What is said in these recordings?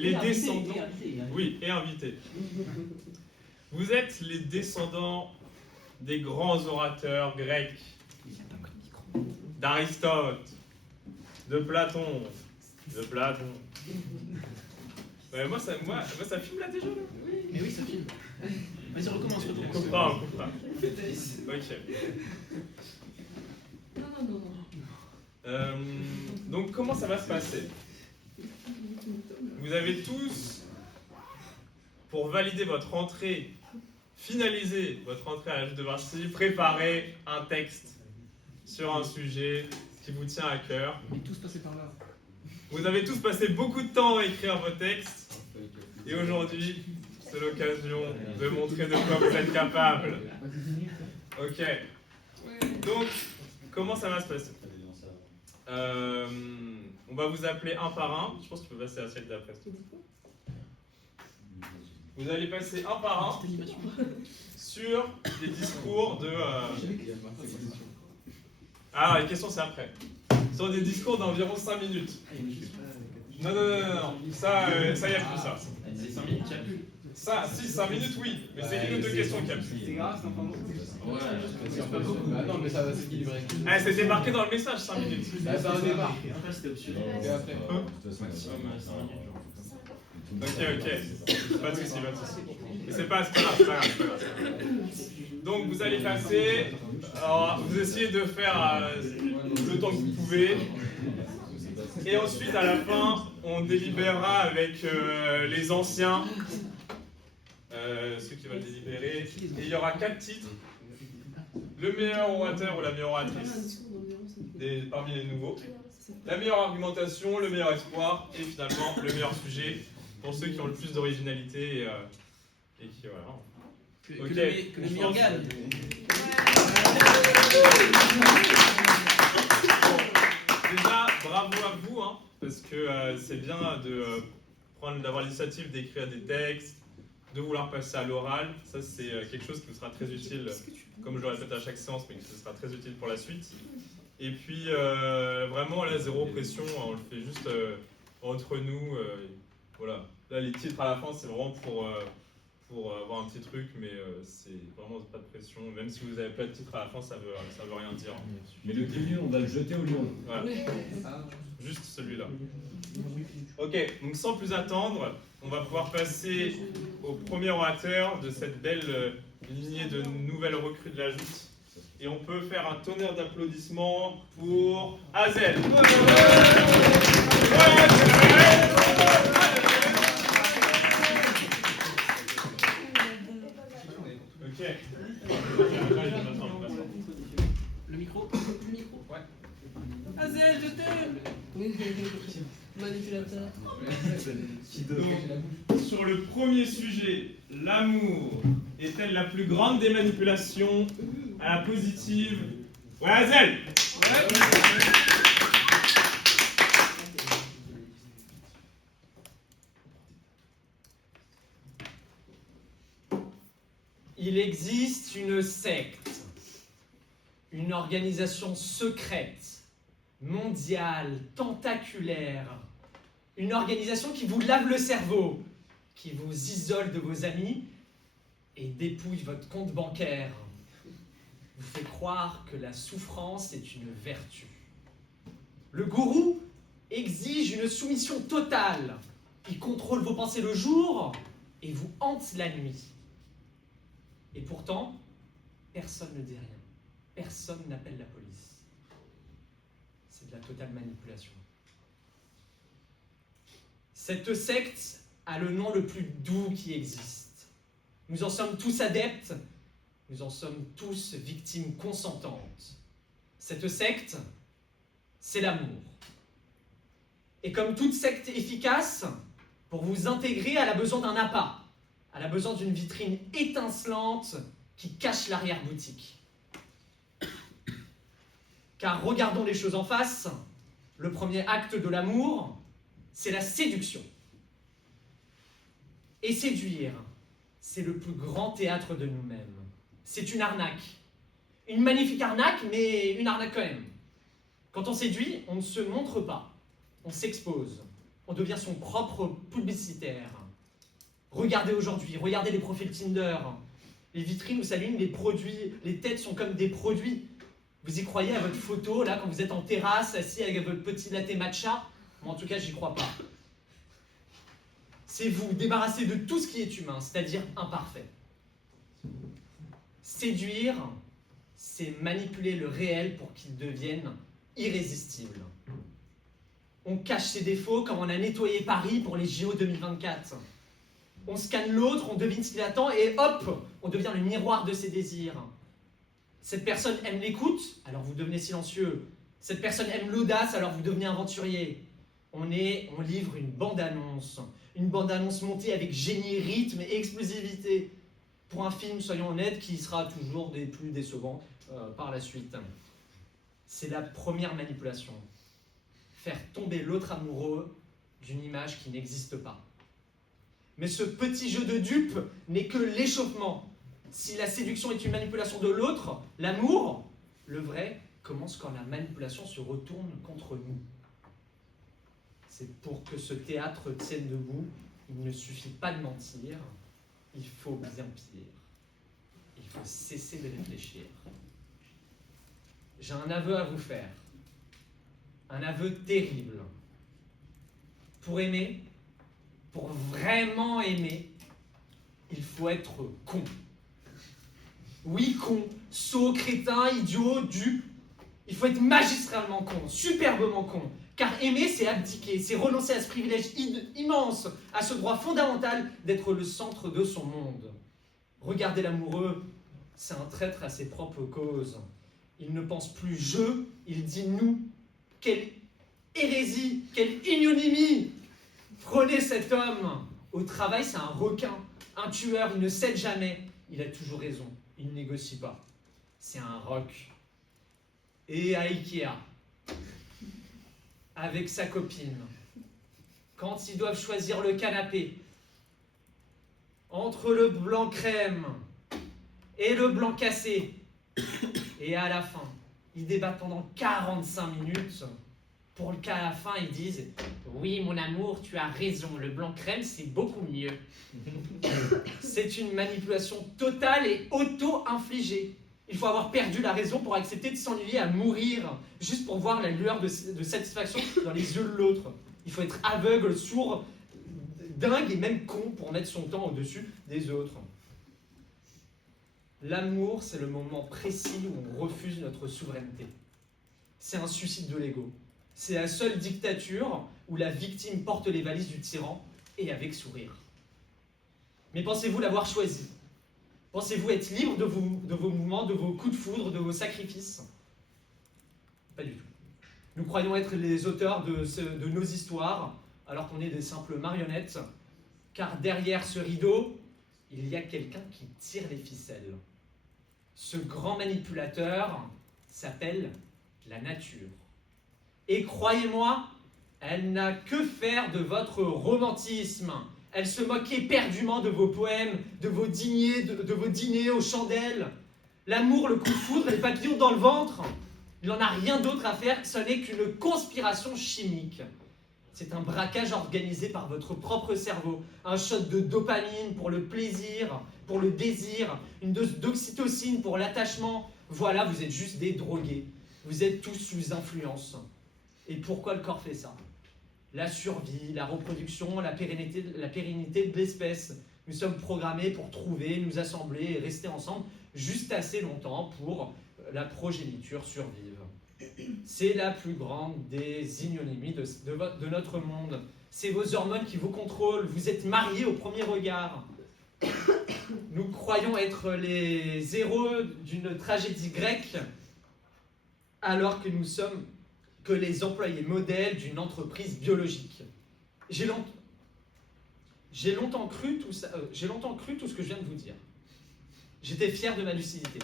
les descendants... Oui, et invités. Vous êtes les descendants des grands orateurs grecs, d'Aristote, de Platon. Ouais, moi, ça filme là déjà là. Mais oui, ça filme. Vas-y, recommence. On comprend. Ok. Non. Donc, comment ça va se passer? Vous avez tous, pour valider votre entrée, finaliser votre entrée à l'âge de Varsovie, préparé un texte sur un sujet qui vous tient à cœur. On est tous passés par là. Vous avez tous passé beaucoup de temps à écrire vos textes. Et aujourd'hui, c'est l'occasion de montrer de quoi vous êtes capable. Ok. Donc, comment ça va se passer? On va vous appeler un par un. Je pense que tu peux passer à celle d'après. Vous allez passer un par un sur des discours de... Ah, les questions c'est après. Sur des discours d'environ 5 minutes. Non. Ça, y a plus ça. C'est 5 minutes, il n'y a plus. Ça, si, 5 minutes, oui. Mais c'est une ou deux questions qu'il y a plus. C'est grave, c'est un peu long. Ouais, c'est pas beaucoup. Ah non, mais ça va s'équilibrer. Ah, c'était marqué dans le message, 5 minutes. Bah, ça au départ. Après, c'était optionnel. Et après. Maximum 5 minutes. Ok. Pas de soucis. Mais c'est pas grave. Donc, vous allez passer... Alors, vous essayez de faire le temps que vous pouvez. Et ensuite, à la fin, on délibérera avec les anciens, ceux qui vont délibérer. Et il y aura 4 titres. Le meilleur orateur ou la meilleure oratrice parmi les nouveaux. La meilleure argumentation, le meilleur espoir et finalement le meilleur sujet pour ceux qui ont le plus d'originalité et qui voilà. Que le meilleur gagne. Déjà, bravo à vous, hein, parce que c'est bien d'avoir l'initiative d'écrire des textes, de vouloir passer à l'oral. Ça, c'est quelque chose qui vous sera très utile, comme je le répète à chaque séance, mais qui sera très utile pour la suite. Et puis, vraiment, là, zéro pression, on le fait juste entre nous. Voilà. Là, les titres à la fin, c'est vraiment pour avoir un petit truc, mais c'est vraiment pas de pression. Même si vous avez plein de titres à la fin, ça veut rien dire. Mais le début, on va le jeter au lion. Voilà. Juste celui-là. Ok, donc sans plus attendre, on va pouvoir passer au premier orateur de cette belle lignée de nouvelles recrues de la Joute. Et on peut faire un tonnerre d'applaudissements pour Azel. Ok. Le micro. Ouais. Azel, je t'aime. Manipulateur. Donc, sur le premier sujet, l'amour est-elle la plus grande des manipulations à la positive? Ouais, Azel. Il existe une secte, une organisation secrète, mondiale, tentaculaire, une organisation qui vous lave le cerveau, qui vous isole de vos amis et dépouille votre compte bancaire, vous fait croire que la souffrance est une vertu. Le gourou exige une soumission totale. Il contrôle vos pensées le jour et vous hante la nuit. Et pourtant, personne ne dit rien. Personne n'appelle la police. C'est de la totale manipulation. Cette secte a le nom le plus doux qui existe. Nous en sommes tous adeptes, nous en sommes tous victimes consentantes. Cette secte, c'est l'amour. Et comme toute secte efficace, pour vous intégrer, elle a besoin d'un appât. Elle a besoin d'une vitrine étincelante qui cache l'arrière-boutique. Car regardons les choses en face, le premier acte de l'amour, c'est la séduction. Et séduire, c'est le plus grand théâtre de nous-mêmes. C'est une arnaque. Une magnifique arnaque, mais une arnaque quand même. Quand on séduit, on ne se montre pas. On s'expose. On devient son propre publicitaire. Regardez aujourd'hui, regardez les profils Tinder. Les vitrines où s'alignent les produits, les têtes sont comme des produits. Vous y croyez à votre photo, là, quand vous êtes en terrasse, assis avec votre petit latte matcha? Moi, en tout cas, j'y crois pas. C'est vous débarrasser de tout ce qui est humain, c'est-à-dire imparfait. Séduire, c'est manipuler le réel pour qu'il devienne irrésistible. On cache ses défauts comme on a nettoyé Paris pour les JO 2024. On scanne l'autre, on devine ce qu'il attend et hop, on devient le miroir de ses désirs. Cette personne aime l'écoute, alors vous devenez silencieux. Cette personne aime l'audace, alors vous devenez aventurier. On livre une bande-annonce montée avec génie, rythme et explosivité. Pour un film, soyons honnêtes, qui sera toujours des plus décevants par la suite. C'est la première manipulation. Faire tomber l'autre amoureux d'une image qui n'existe pas. Mais ce petit jeu de dupe n'est que l'échauffement. Si la séduction est une manipulation de l'autre, l'amour, le vrai, commence quand la manipulation se retourne contre nous. C'est pour que ce théâtre tienne debout, il ne suffit pas de mentir, il faut bien pire. Il faut cesser de réfléchir. J'ai un aveu à vous faire. Un aveu terrible. Pour aimer, pour vraiment aimer, il faut être con. Oui, con, sot, crétin, idiot, dupe. Il faut être magistralement con, superbement con. Car aimer, c'est abdiquer, c'est renoncer à ce privilège immense, à ce droit fondamental d'être le centre de son monde. Regardez l'amoureux, c'est un traître à ses propres causes. Il ne pense plus je, il dit nous. Quelle hérésie, quelle ignominie! Prenez cet homme. Au travail, c'est un requin, un tueur, il ne cède jamais. Il a toujours raison, il ne négocie pas. C'est un roc. Et à Ikea, avec sa copine, quand ils doivent choisir le canapé, entre le blanc crème et le blanc cassé, et à la fin, ils débattent pendant 45 minutes, pour qu'à la fin ils disent « Oui, mon amour, tu as raison, le blanc crème, c'est beaucoup mieux. » C'est une manipulation totale et auto-infligée. Il faut avoir perdu la raison pour accepter de s'ennuyer à mourir, juste pour voir la lueur de satisfaction dans les yeux de l'autre. Il faut être aveugle, sourd, dingue et même con pour mettre son temps au-dessus des autres. L'amour, c'est le moment précis où on refuse notre souveraineté. C'est un suicide de l'ego. C'est la seule dictature où la victime porte les valises du tyran et avec sourire. Mais pensez-vous l'avoir choisi? Pensez-vous être libre de vos mouvements, de vos coups de foudre, de vos sacrifices? Pas du tout. Nous croyons être les auteurs de nos histoires, alors qu'on est des simples marionnettes, car derrière ce rideau, il y a quelqu'un qui tire les ficelles. Ce grand manipulateur s'appelle la nature. Et croyez-moi, elle n'a que faire de votre romantisme. Elle se moque éperdument de vos poèmes, de vos dîners aux chandelles. L'amour, le coup de foudre, les papillons dans le ventre. Il n'en a rien d'autre à faire, ce n'est qu'une conspiration chimique. C'est un braquage organisé par votre propre cerveau. Un shot de dopamine pour le plaisir, pour le désir, une dose d'oxytocine pour l'attachement. Voilà, vous êtes juste des drogués. Vous êtes tous sous influence. Et pourquoi le corps fait ça? La survie, la reproduction, la pérennité de l'espèce. Nous sommes programmés pour trouver, nous assembler et rester ensemble juste assez longtemps pour la progéniture survive. C'est la plus grande des ignominies de notre monde. C'est vos hormones qui vous contrôlent. Vous êtes mariés au premier regard. Nous croyons être les héros d'une tragédie grecque, alors que nous sommes que les employés modèles d'une entreprise biologique. J'ai longtemps cru tout ce que je viens de vous dire. J'étais fier de ma lucidité.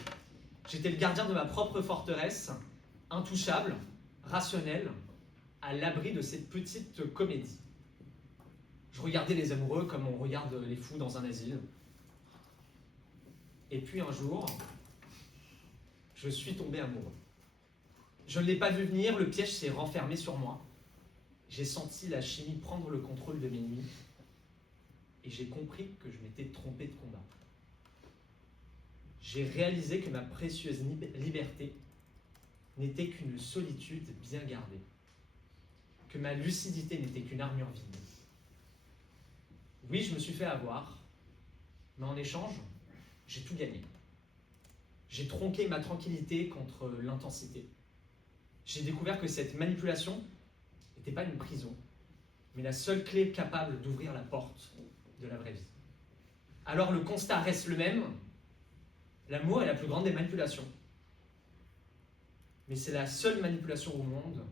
J'étais le gardien de ma propre forteresse, intouchable, rationnel, à l'abri de cette petite comédie. Je regardais les amoureux comme on regarde les fous dans un asile. Et puis un jour, je suis tombé amoureux. Je ne l'ai pas vu venir, le piège s'est renfermé sur moi. J'ai senti la chimie prendre le contrôle de mes nuits et j'ai compris que je m'étais trompé de combat. J'ai réalisé que ma précieuse liberté n'était qu'une solitude bien gardée, que ma lucidité n'était qu'une armure vide. Oui, je me suis fait avoir, mais en échange, j'ai tout gagné. J'ai tronqué ma tranquillité contre l'intensité. J'ai découvert que cette manipulation n'était pas une prison, mais la seule clé capable d'ouvrir la porte de la vraie vie. Alors le constat reste le même, l'amour est la plus grande des manipulations. Mais c'est la seule manipulation au monde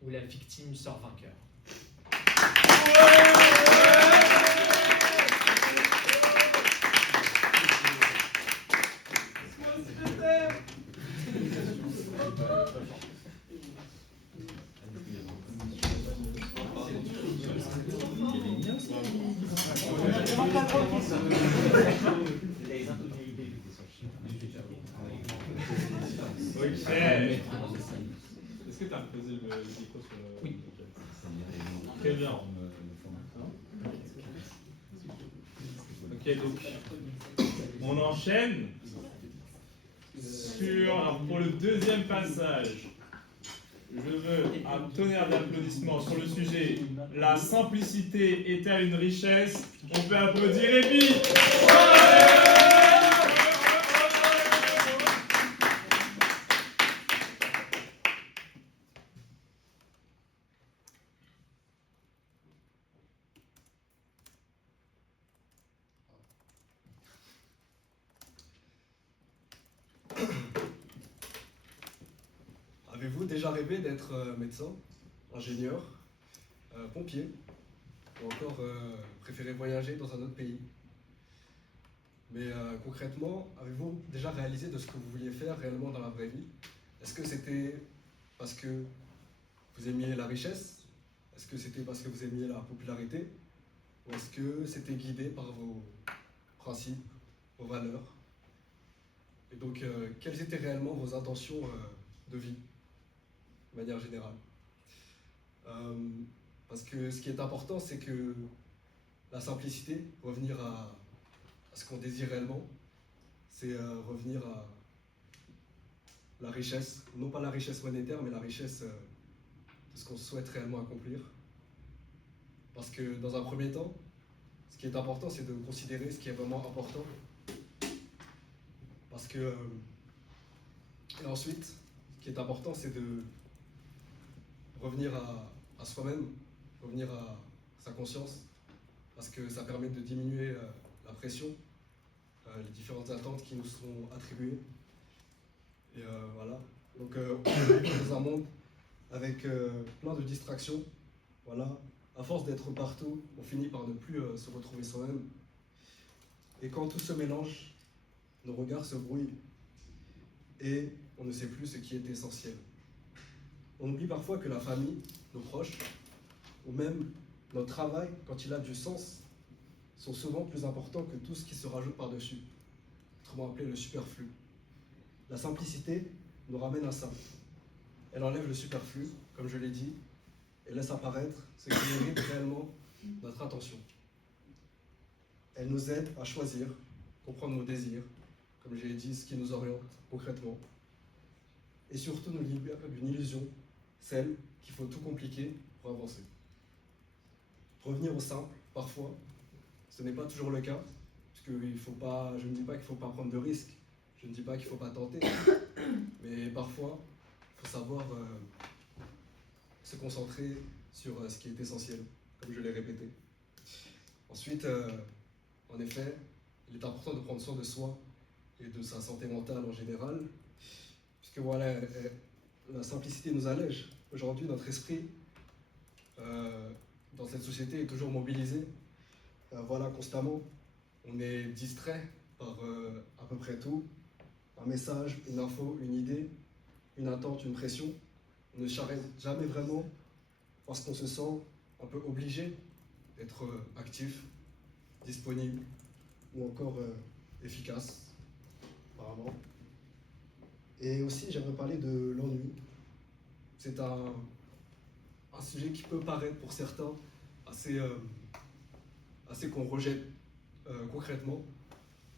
où la victime sort vainqueur. Ok. Est-ce que tu as reposé le micro sur le... Oui. Très bien. Ok, donc on enchaîne sur, alors pour le deuxième passage, je veux un tonnerre d'applaudissements sur le sujet « La simplicité est-elle une richesse ?» On peut applaudir Rémi. Avez-vous déjà rêvé d'être médecin, ingénieur, pompier, ou encore préféré voyager dans un autre pays? Mais concrètement, avez-vous déjà réalisé de ce que vous vouliez faire réellement dans la vraie vie? Est-ce que c'était parce que vous aimiez la richesse? Est-ce que c'était parce que vous aimiez la popularité? Ou est-ce que c'était guidé par vos principes, vos valeurs? Et donc, quelles étaient réellement vos intentions de vie, de manière générale? Parce que ce qui est important, c'est que la simplicité, revenir à ce qu'on désire réellement, c'est revenir à la richesse, non pas la richesse monétaire, mais la richesse de ce qu'on souhaite réellement accomplir. Parce que dans un premier temps, ce qui est important, c'est de considérer ce qui est vraiment important. Parce que, et ensuite, ce qui est important, c'est de revenir à soi-même, revenir à sa conscience, parce que ça permet de diminuer la pression, les différentes attentes qui nous seront attribuées. Et voilà. Donc, on est dans un monde avec plein de distractions. Voilà. À force d'être partout, on finit par ne plus se retrouver soi-même. Et quand tout se mélange, nos regards se brouillent et on ne sait plus ce qui est essentiel. On oublie parfois que la famille, nos proches, ou même notre travail, quand il a du sens, sont souvent plus importants que tout ce qui se rajoute par-dessus, autrement appelé le superflu. La simplicité nous ramène à ça. Elle enlève le superflu, comme je l'ai dit, et laisse apparaître ce qui mérite réellement notre attention. Elle nous aide à choisir, comprendre nos désirs, comme j'ai dit, ce qui nous oriente concrètement, et surtout nous libère d'une illusion, celle qu'il faut tout compliquer pour avancer. Revenir au simple, parfois, ce n'est pas toujours le cas, puisque je ne dis pas qu'il ne faut pas prendre de risques, je ne dis pas qu'il ne faut pas tenter, mais parfois, il faut savoir se concentrer sur ce qui est essentiel, comme je l'ai répété. Ensuite, en effet, il est important de prendre soin de soi et de sa santé mentale en général, puisque voilà, la simplicité nous allège. Aujourd'hui, notre esprit, dans cette société, est toujours mobilisé. Voilà, constamment, on est distrait par à peu près tout. Un message, une info, une idée, une attente, une pression. On ne s'arrête jamais vraiment parce qu'on se sent un peu obligé d'être actif, disponible ou encore efficace, apparemment. Et aussi, j'aimerais parler de l'ennui. C'est un un sujet qui peut paraître pour certains assez qu'on rejette concrètement.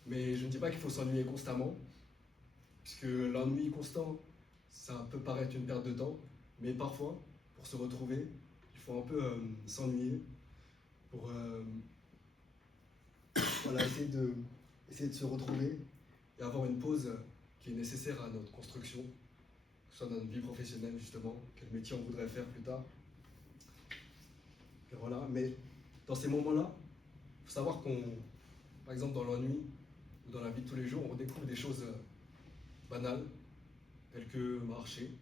Mais je ne dis pas qu'il faut s'ennuyer constamment, puisque l'ennui constant, ça peut paraître une perte de temps, mais parfois, pour se retrouver, il faut un peu s'ennuyer pour voilà, essayer de se retrouver et avoir une pause qui est nécessaire à notre construction, que ce soit dans notre vie professionnelle justement, quel métier on voudrait faire plus tard. Et voilà, mais dans ces moments-là, il faut savoir qu'on, par exemple dans l'ennui ou dans la vie de tous les jours, on redécouvre des choses banales, telles que marcher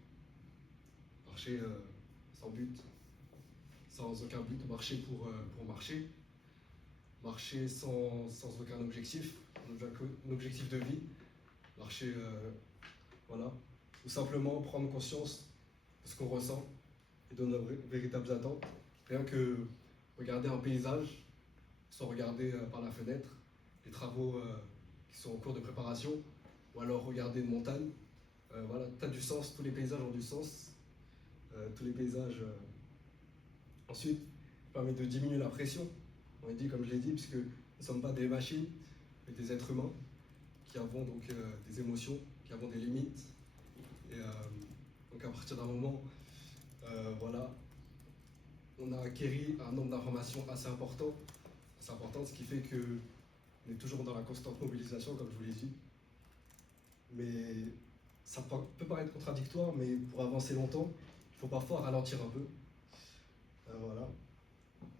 sans but, sans aucun but, marcher pour marcher, marcher sans aucun objectif, un objectif de vie, marcher, voilà, ou simplement prendre conscience de ce qu'on ressent et de nos véritables attentes. Rien que regarder un paysage, sans regarder par la fenêtre, les travaux qui sont en cours de préparation, ou alors regarder une montagne. Voilà, tu as du sens, tous les paysages ont du sens. Tous les paysages. Ensuite, permet de diminuer la pression. On est dit, comme je l'ai dit, puisque nous ne sommes pas des machines, mais des êtres humains qui avons donc des émotions, qui avons des limites. Et donc à partir d'un moment, voilà, on a acquéri un nombre d'informations assez important, ce qui fait que on est toujours dans la constante mobilisation, comme je vous l'ai dit. Mais ça peut paraître contradictoire, mais pour avancer longtemps, il faut parfois ralentir un peu. Voilà.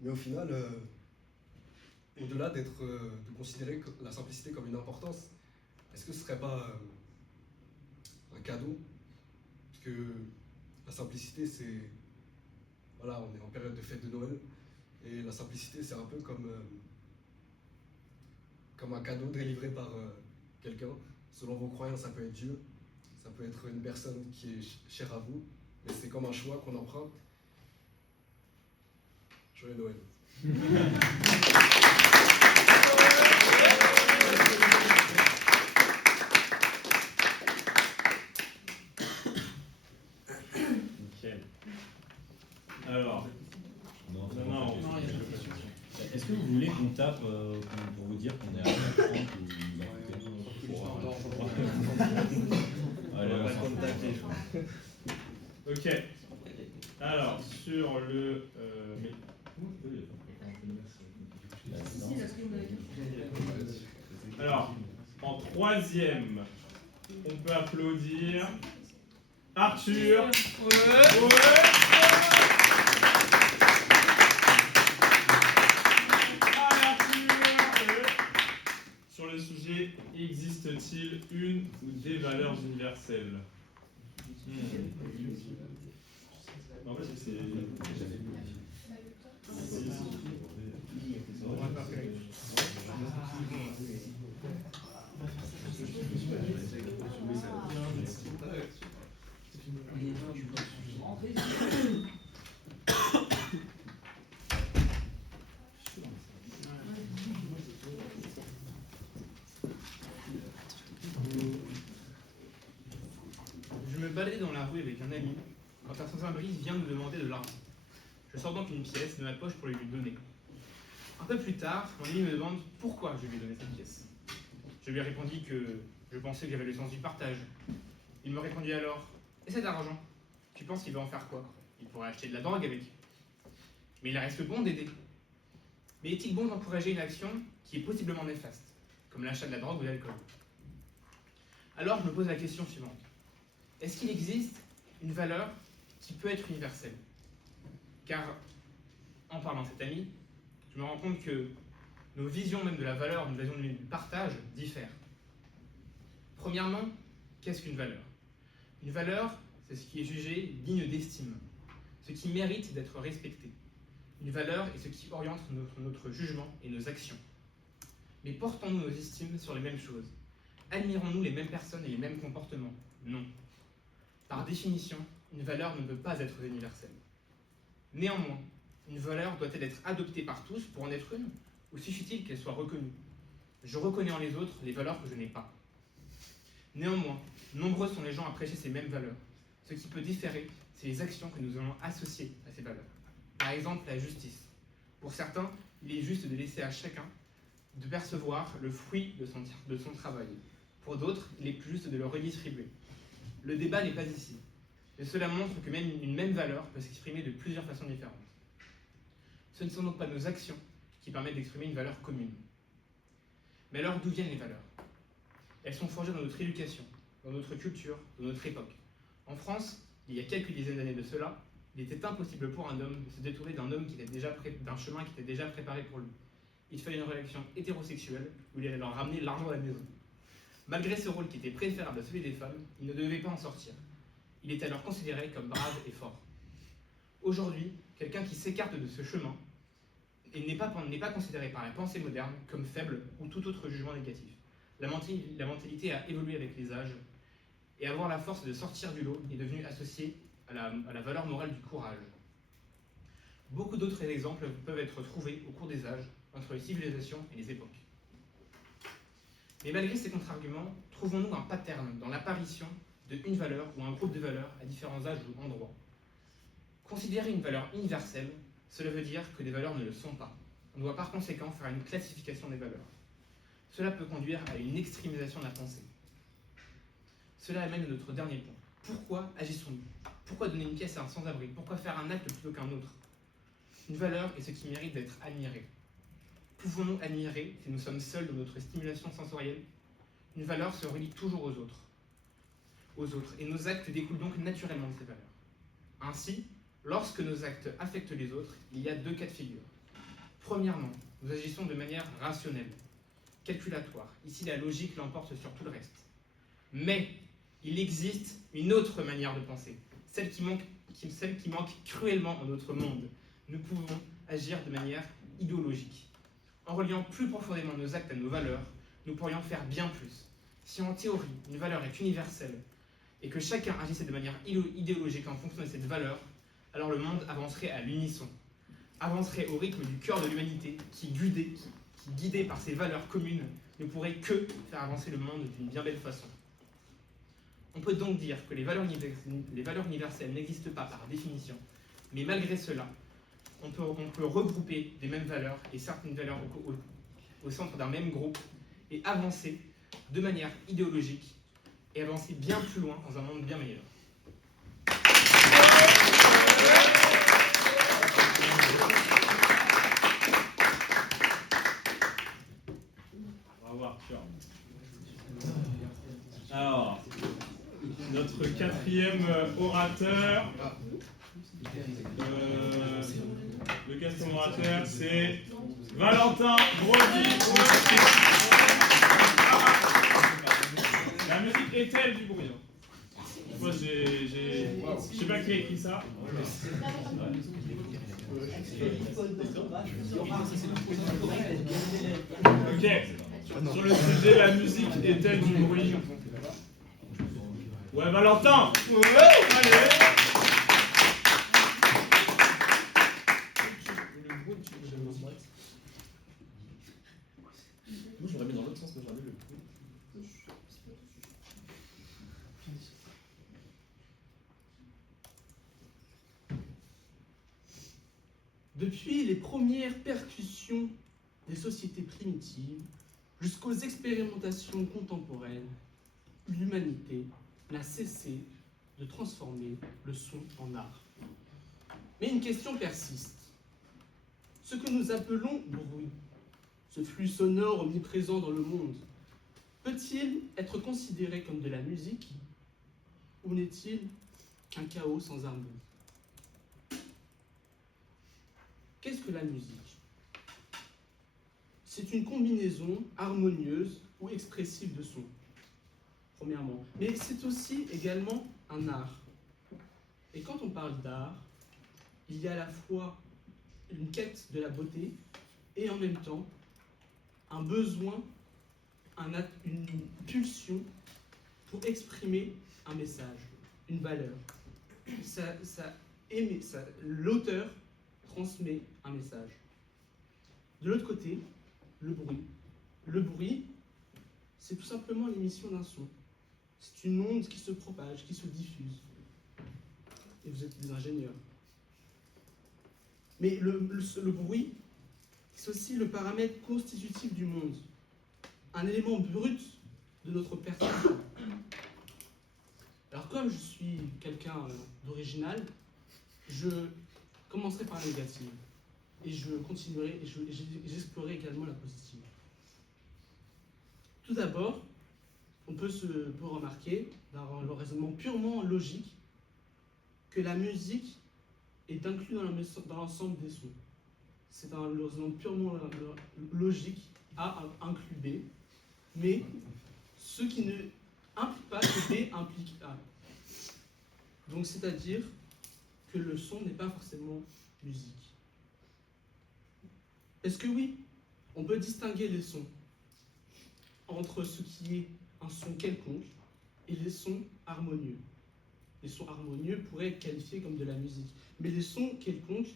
Mais au final, au-delà de considérer la simplicité comme une importance, est-ce que ce ne serait pas un cadeau? Parce que la simplicité, c'est... Voilà, on est en période de fête de Noël, et la simplicité, c'est un peu comme un cadeau délivré par quelqu'un. Selon vos croyances, ça peut être Dieu, ça peut être une personne qui est chère à vous, mais c'est comme un choix qu'on emprunte. Joyeux Noël. Nickel. Alors, Non, non, Non, il y a une question. est-ce que vous voulez qu'on tape pour vous dire qu'on est à 30 ou vous en Allez, on s'en fout. ok. Alors, sur le... Alors, en troisième, on peut applaudir Arthur. Ouais. Sur le sujet, existe-t-il une ou des valeurs universelles? En fait, c'est... Je me baladais dans la rue avec un ami quand un sans-abri vient me demander de l'argent. Je sors donc une pièce de ma poche pour lui donner. Un peu plus tard, mon ami me demande pourquoi je lui ai donné cette pièce. Je lui ai répondu que je pensais que j'avais le sens du partage. Il me répondit alors: et cet argent, tu penses qu'il va en faire quoi? Il pourrait acheter de la drogue avec. Mais il reste bon d'aider. Mais est-il bon d'encourager une action qui est possiblement néfaste, comme l'achat de la drogue ou de l'alcool? Alors je me pose la question suivante. Est-ce qu'il existe une valeur qui peut être universelle? Car, en parlant de cet ami, je me rends compte que nos visions même de la valeur, nos visions du partage diffèrent. Premièrement, qu'est-ce qu'une valeur? Une valeur, c'est ce qui est jugé digne d'estime, ce qui mérite d'être respecté. Une valeur est ce qui oriente notre jugement et nos actions. Mais portons-nous nos estimes sur les mêmes choses? Admirons-nous les mêmes personnes et les mêmes comportements? Non. Par définition, une valeur ne peut pas être universelle. Néanmoins, une valeur doit-elle être adoptée par tous pour en être une, ou suffit-il qu'elle soit reconnue? Je reconnais en les autres les valeurs que je n'ai pas. Néanmoins, nombreux sont les gens à prêcher ces mêmes valeurs. Ce qui peut différer, c'est les actions que nous allons associer à ces valeurs. Par exemple, la justice. Pour certains, il est juste de laisser à chacun de percevoir le fruit de son travail. Pour d'autres, il est plus juste de le redistribuer. Le débat n'est pas ici. Et cela montre que même une même valeur peut s'exprimer de plusieurs façons différentes. Ce ne sont donc pas nos actions qui permettent d'exprimer une valeur commune. Mais alors, d'où viennent les valeurs? Elles sont forgées dans notre éducation, dans notre culture, dans notre époque. En France, il y a quelques dizaines d'années de cela, il était impossible pour un homme de se détourner d'un chemin qui était déjà préparé pour lui. Il fallait une relation hétérosexuelle où il allait leur ramener l'argent à la maison. Malgré ce rôle qui était préférable à celui des femmes, il ne devait pas en sortir. Il était alors considéré comme brave et fort. Aujourd'hui, quelqu'un qui s'écarte de ce chemin n'est pas considéré par la pensée moderne comme faible ou tout autre jugement négatif. La mentalité a évolué avec les âges et avoir la force de sortir du lot est devenu associé à la valeur morale du courage. Beaucoup d'autres exemples peuvent être trouvés au cours des âges entre les civilisations et les époques. Mais malgré ces contre-arguments, trouvons-nous un pattern dans l'apparition d'une valeur ou un groupe de valeurs à différents âges ou endroits? Considérer une valeur universelle, cela veut dire que des valeurs ne le sont pas. On doit par conséquent faire une classification des valeurs. Cela peut conduire à une extrémisation de la pensée. Cela amène à notre dernier point. Pourquoi agissons-nous? Pourquoi donner une pièce à un sans-abri? Pourquoi faire un acte plutôt qu'un autre? Une valeur est ce qui mérite d'être admiré. Pouvons-nous admirer si nous sommes seuls dans notre stimulation sensorielle? Une valeur se relie toujours aux autres, et nos actes découlent donc naturellement de ces valeurs. Ainsi, lorsque nos actes affectent les autres, il y a deux cas de figure. Premièrement, nous agissons de manière rationnelle, calculatoire. Ici, la logique l'emporte sur tout le reste. Mais il existe une autre manière de penser, celle qui manque cruellement dans notre monde. Nous pouvons agir de manière idéologique. En reliant plus profondément nos actes à nos valeurs, nous pourrions faire bien plus. Si en théorie, une valeur est universelle et que chacun agissait de manière idéologique en fonction de cette valeur, alors le monde avancerait à l'unisson, avancerait au rythme du cœur de l'humanité qui, guidé par ces valeurs communes, ne pourrait que faire avancer le monde d'une bien belle façon. On peut donc dire que les valeurs universelles n'existent pas par définition, mais malgré cela, on peut regrouper des mêmes valeurs et certaines valeurs au centre d'un même groupe et avancer de manière idéologique et avancer bien plus loin dans un monde bien meilleur. Bravo Arthur. Alors, notre quatrième orateur, le quatrième orateur, c'est Valentin Brody. La musique est-elle du bruit? Moi, je sais pas qui a écrit ça. Ok. Sur le sujet, la musique est-elle du bruit? Ouais, Valentin! Allez! Moi, je l'aurais mis dans l'autre sens, mais j'aurais mis le bruit. Depuis les premières percussions des sociétés primitives jusqu'aux expérimentations contemporaines, l'humanité n'a cessé de transformer le son en art. Mais une question persiste. Ce que nous appelons bruit, ce flux sonore omniprésent dans le monde, peut-il être considéré comme de la musique ou n'est-il qu'un chaos sans harmonie? Qu'est-ce que la musique? C'est une combinaison harmonieuse ou expressive de sons, premièrement. Mais c'est aussi également un art. Et quand on parle d'art, il y a à la fois une quête de la beauté et en même temps un besoin, une pulsion pour exprimer un message, une valeur. L'auteur transmet un message. De l'autre côté, le bruit. Le bruit, c'est tout simplement l'émission d'un son. C'est une onde qui se propage, qui se diffuse. et vous êtes des ingénieurs. Mais le bruit, c'est aussi le paramètre constitutif du monde, un élément brut de notre perception. Alors comme je suis quelqu'un d'original, je commencerai par la négative, et je continuerai, et j'explorerai également la positive. Tout d'abord, on peut remarquer, dans le raisonnement purement logique, que la musique est inclue dans l'ensemble des sons. C'est un raisonnement purement logique, A inclut B, mais ce qui ne implique pas que B implique A. Donc c'est-à-dire que le son n'est pas forcément musique. Est-ce que oui, on peut distinguer les sons entre ce qui est un son quelconque et les sons harmonieux? Les sons harmonieux pourraient être qualifiés comme de la musique, mais les sons quelconques,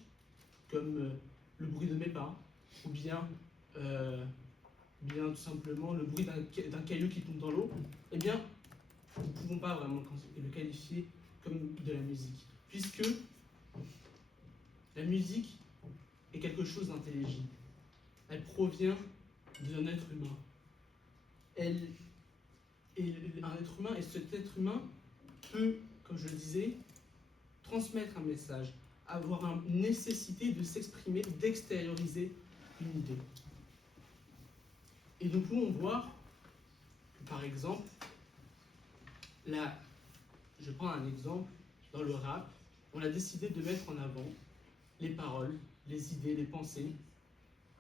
comme le bruit de mes pas, ou bien tout simplement le bruit d'un caillou qui tombe dans l'eau, eh bien, nous ne pouvons pas vraiment le qualifier comme de la musique, puisque la musique est quelque chose d'intelligible. Elle provient d'un être humain. Elle est un être humain, et cet être humain peut, comme je le disais, transmettre un message, avoir une nécessité de s'exprimer, d'extérioriser une idée. Et nous pouvons voir que, par exemple, je prends un exemple, dans le rap, on a décidé de mettre en avant les paroles, les idées, les pensées,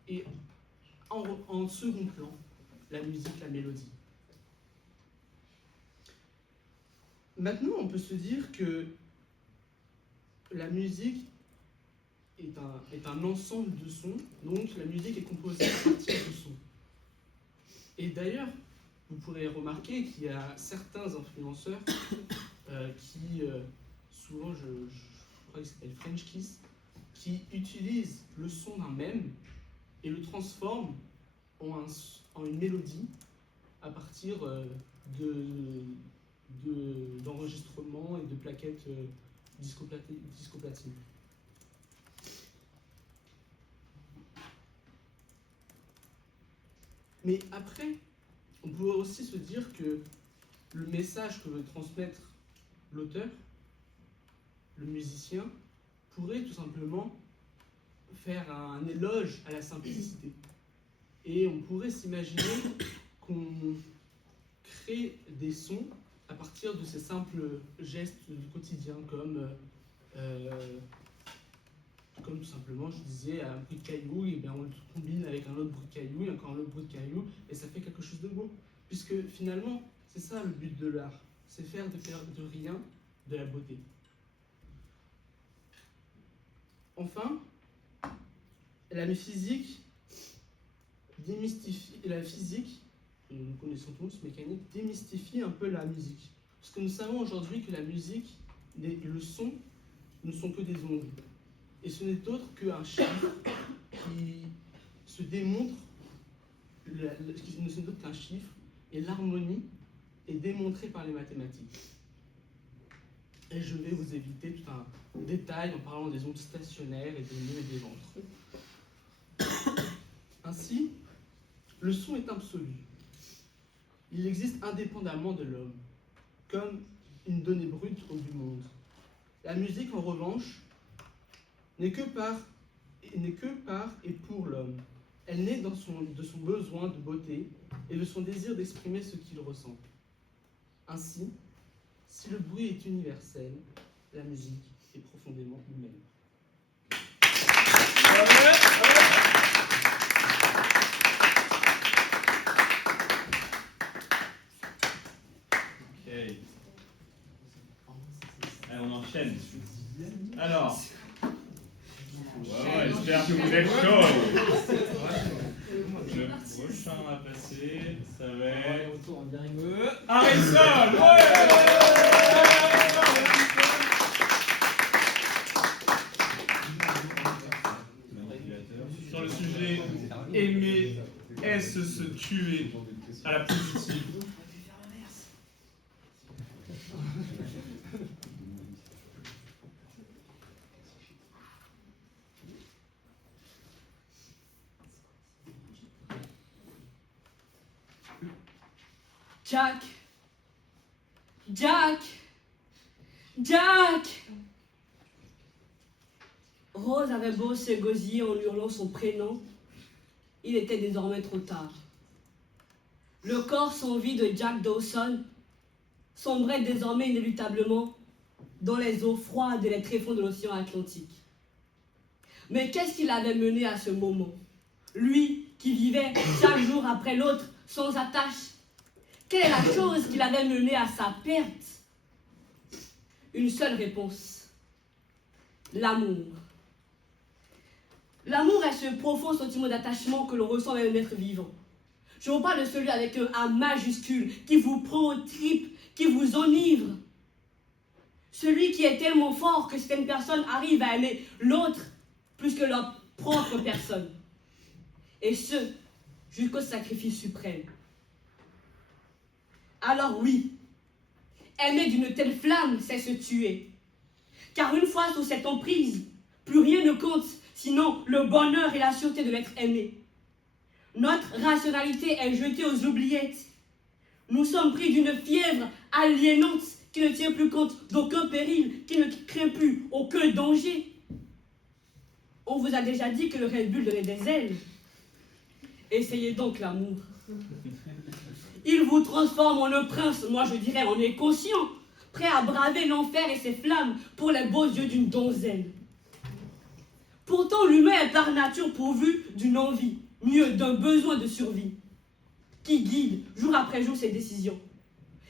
et en second plan, la musique, la mélodie. Maintenant, on peut se dire que la musique est un ensemble de sons, donc la musique est composée à partir de sons. Et d'ailleurs, vous pourrez remarquer qu'il y a certains influenceurs qui, souvent je crois qu'ils s'appellent French Kiss, qui utilisent le son d'un mème et le transforment en une mélodie à partir d'enregistrements et de plaquettes disco-platine. Mais après, on pourrait aussi se dire que le message que veut transmettre l'auteur, le musicien, pourrait tout simplement faire un éloge à la simplicité. Et on pourrait s'imaginer qu'on crée des sons à partir de ces simples gestes du quotidien, comme tout simplement, je disais, un bruit de caillou, et bien on le combine avec un autre bruit de caillou, et encore un autre bruit de caillou, et ça fait quelque chose de beau. Puisque finalement, c'est ça le but de l'art, c'est faire de rien de la beauté. Enfin, la physique, nous connaissons tous, mécanique, démystifie un peu la musique. Parce que nous savons aujourd'hui que la musique, le son, ne sont que des ondes. Et ce n'est autre qu'un chiffre qui se démontre, qui ne sont autre qu'un chiffre, et l'harmonie est démontrée par les mathématiques. Et je vais vous éviter tout un détail en parlant des ondes stationnaires et des nœuds et des ventres. Ainsi, le son est absolu. Il existe indépendamment de l'homme, comme une donnée brute du monde. La musique, en revanche, n'est que par et pour l'homme. Elle naît de son besoin de beauté et de son désir d'exprimer ce qu'il ressent. Ainsi, si le bruit est universel, la musique est profondément humaine. Ok. Allez, on enchaîne. Alors. Ouais, j'espère que vous êtes chaud. Le prochain à passer, ça va être Harrison. Sur le sujet aimer, est-ce se tuer à la positive? Jack. Jack. Jack. Rose avait beau s'égosiller en hurlant son prénom, il était désormais trop tard. Le corps sans vie de Jack Dawson sombrait désormais inéluctablement dans les eaux froides et les tréfonds de l'océan Atlantique. Mais qu'est-ce qui l'avait mené à ce moment? Lui qui vivait chaque jour après l'autre sans attache. Quelle est la chose qui l'avait mené à sa perte? Une seule réponse. L'amour. L'amour est ce profond sentiment d'attachement que l'on ressent avec un être vivant. Je vous parle de celui avec un A majuscule, qui vous prend aux tripes, qui vous enivre. Celui qui est tellement fort que certaines personnes arrivent à aimer l'autre plus que leur propre personne. Et ce, jusqu'au sacrifice suprême. Alors oui, aimer d'une telle flamme, c'est se tuer. Car une fois sous cette emprise, plus rien ne compte, sinon le bonheur et la sûreté de l'être aimé. Notre rationalité est jetée aux oubliettes. Nous sommes pris d'une fièvre aliénante qui ne tient plus compte d'aucun péril, qui ne craint plus aucun danger. On vous a déjà dit que le Red Bull donnait des ailes. Essayez donc l'amour. Il vous transforme en un prince, moi je dirais en inconscient, prêt à braver l'enfer et ses flammes pour les beaux yeux d'une donzelle. Pourtant, l'humain est par nature pourvu d'une envie, mieux d'un besoin de survie, qui guide jour après jour ses décisions.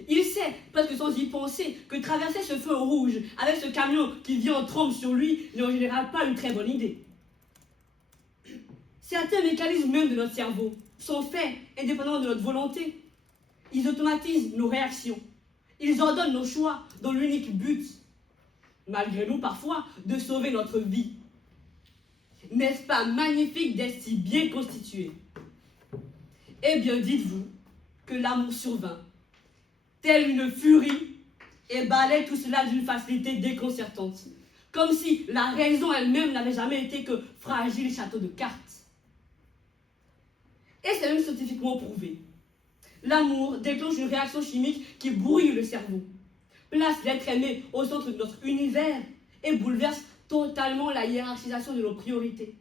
Il sait, presque sans y penser, que traverser ce feu rouge avec ce camion qui vient en trombe sur lui n'est en général pas une très bonne idée. Certains mécanismes même de notre cerveau sont faits indépendamment de notre volonté. Ils automatisent nos réactions. Ils ordonnent nos choix dans l'unique but, malgré nous parfois, de sauver notre vie. N'est-ce pas magnifique d'être si bien constitué? Eh bien, dites-vous que l'amour survint, telle une furie, et balait tout cela d'une facilité déconcertante, comme si la raison elle-même n'avait jamais été que fragile château de cartes. Et c'est même scientifiquement prouvé. L'amour déclenche une réaction chimique qui brouille le cerveau, place l'être aimé au centre de notre univers et bouleverse totalement la hiérarchisation de nos priorités.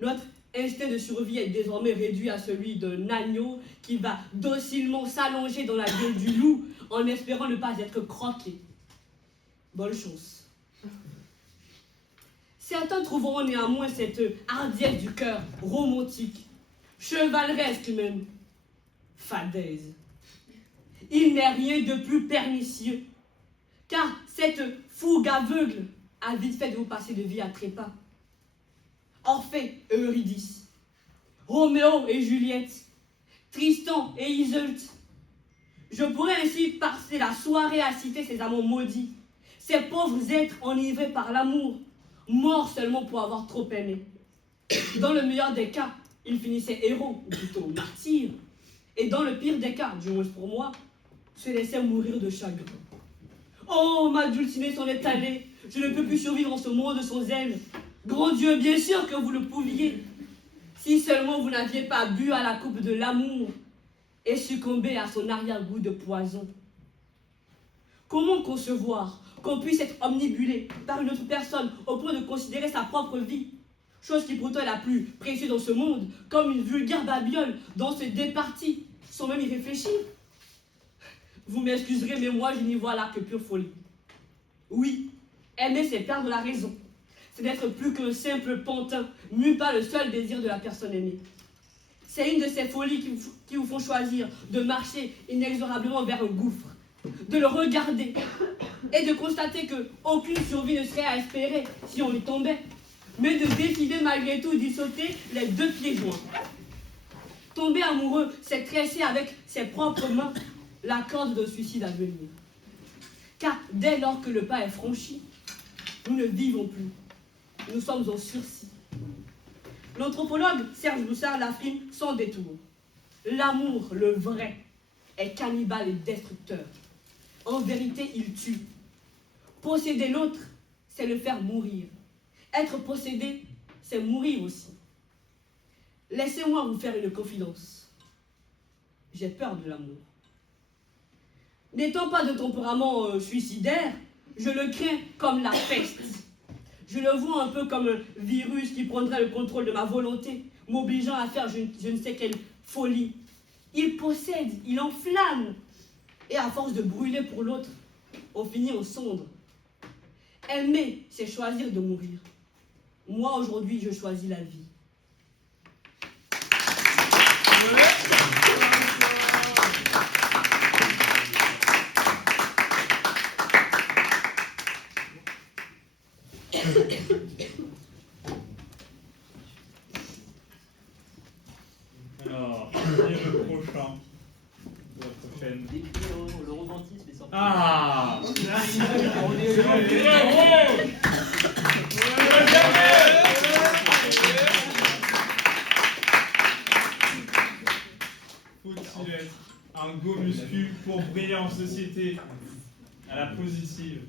Notre instinct de survie est désormais réduit à celui d'un agneau qui va docilement s'allonger dans la gueule du loup en espérant ne pas être croqué. Bonne chance. Certains trouveront néanmoins cette hardiesse du cœur romantique, chevaleresque même, fadaise. Il n'est rien de plus pernicieux, car cette fougue aveugle a vite fait de vous passer de vie à trépas. Orphée et Eurydice, Roméo et Juliette, Tristan et Iseult. Je pourrais ainsi passer la soirée à citer ces amants maudits, ces pauvres êtres enivrés par l'amour, morts seulement pour avoir trop aimé. Dans le meilleur des cas, ils finissaient héros, ou plutôt martyrs, et dans le pire des cas, du moins pour moi, se laissaient mourir de chagrin. Oh, ma dulcinée s'en est allée, je ne peux plus survivre en ce monde sans elle. Grand Dieu, bien sûr que vous le pouviez, si seulement vous n'aviez pas bu à la coupe de l'amour et succombé à son arrière-goût de poison. Comment concevoir qu'on puisse être omnibulé par une autre personne au point de considérer sa propre vie, chose qui pourtant est la plus précieuse dans ce monde, comme une vulgaire babiole dont se départit sans même y réfléchir? Vous m'excuserez, mais moi je n'y vois là que pure folie. Oui, aimer c'est perdre la raison. C'est d'être plus qu'un simple pantin, mû par le seul désir de la personne aimée. C'est une de ces folies qui vous font choisir de marcher inexorablement vers un gouffre, de le regarder et de constater qu'aucune survie ne serait à espérer si on y tombait, mais de décider malgré tout d'y sauter les deux pieds joints. Tomber amoureux, c'est tresser avec ses propres mains la corde d'un suicide à venir. Car dès lors que le pas est franchi, nous ne vivons plus. Nous sommes en sursis. L'anthropologue Serge Boussard l'affirme sans détour. L'amour, le vrai, est cannibale et destructeur. En vérité, il tue. Posséder l'autre, c'est le faire mourir. Être possédé, c'est mourir aussi. Laissez-moi vous faire une confidence. J'ai peur de l'amour. N'étant pas de tempérament suicidaire, je le crains comme la peste. Je le vois un peu comme un virus qui prendrait le contrôle de ma volonté, m'obligeant à faire je ne sais quelle folie. Il possède, il enflamme. Et à force de brûler pour l'autre, on finit en cendres. Aimer, c'est choisir de mourir. Moi, aujourd'hui, je choisis la vie. Alors, qui est le prochain? Ou la prochaine? Le romantisme est sorti. Ah! On C'est est mon petit héros! Faut-il être un go muscu pour briller en société à la positive?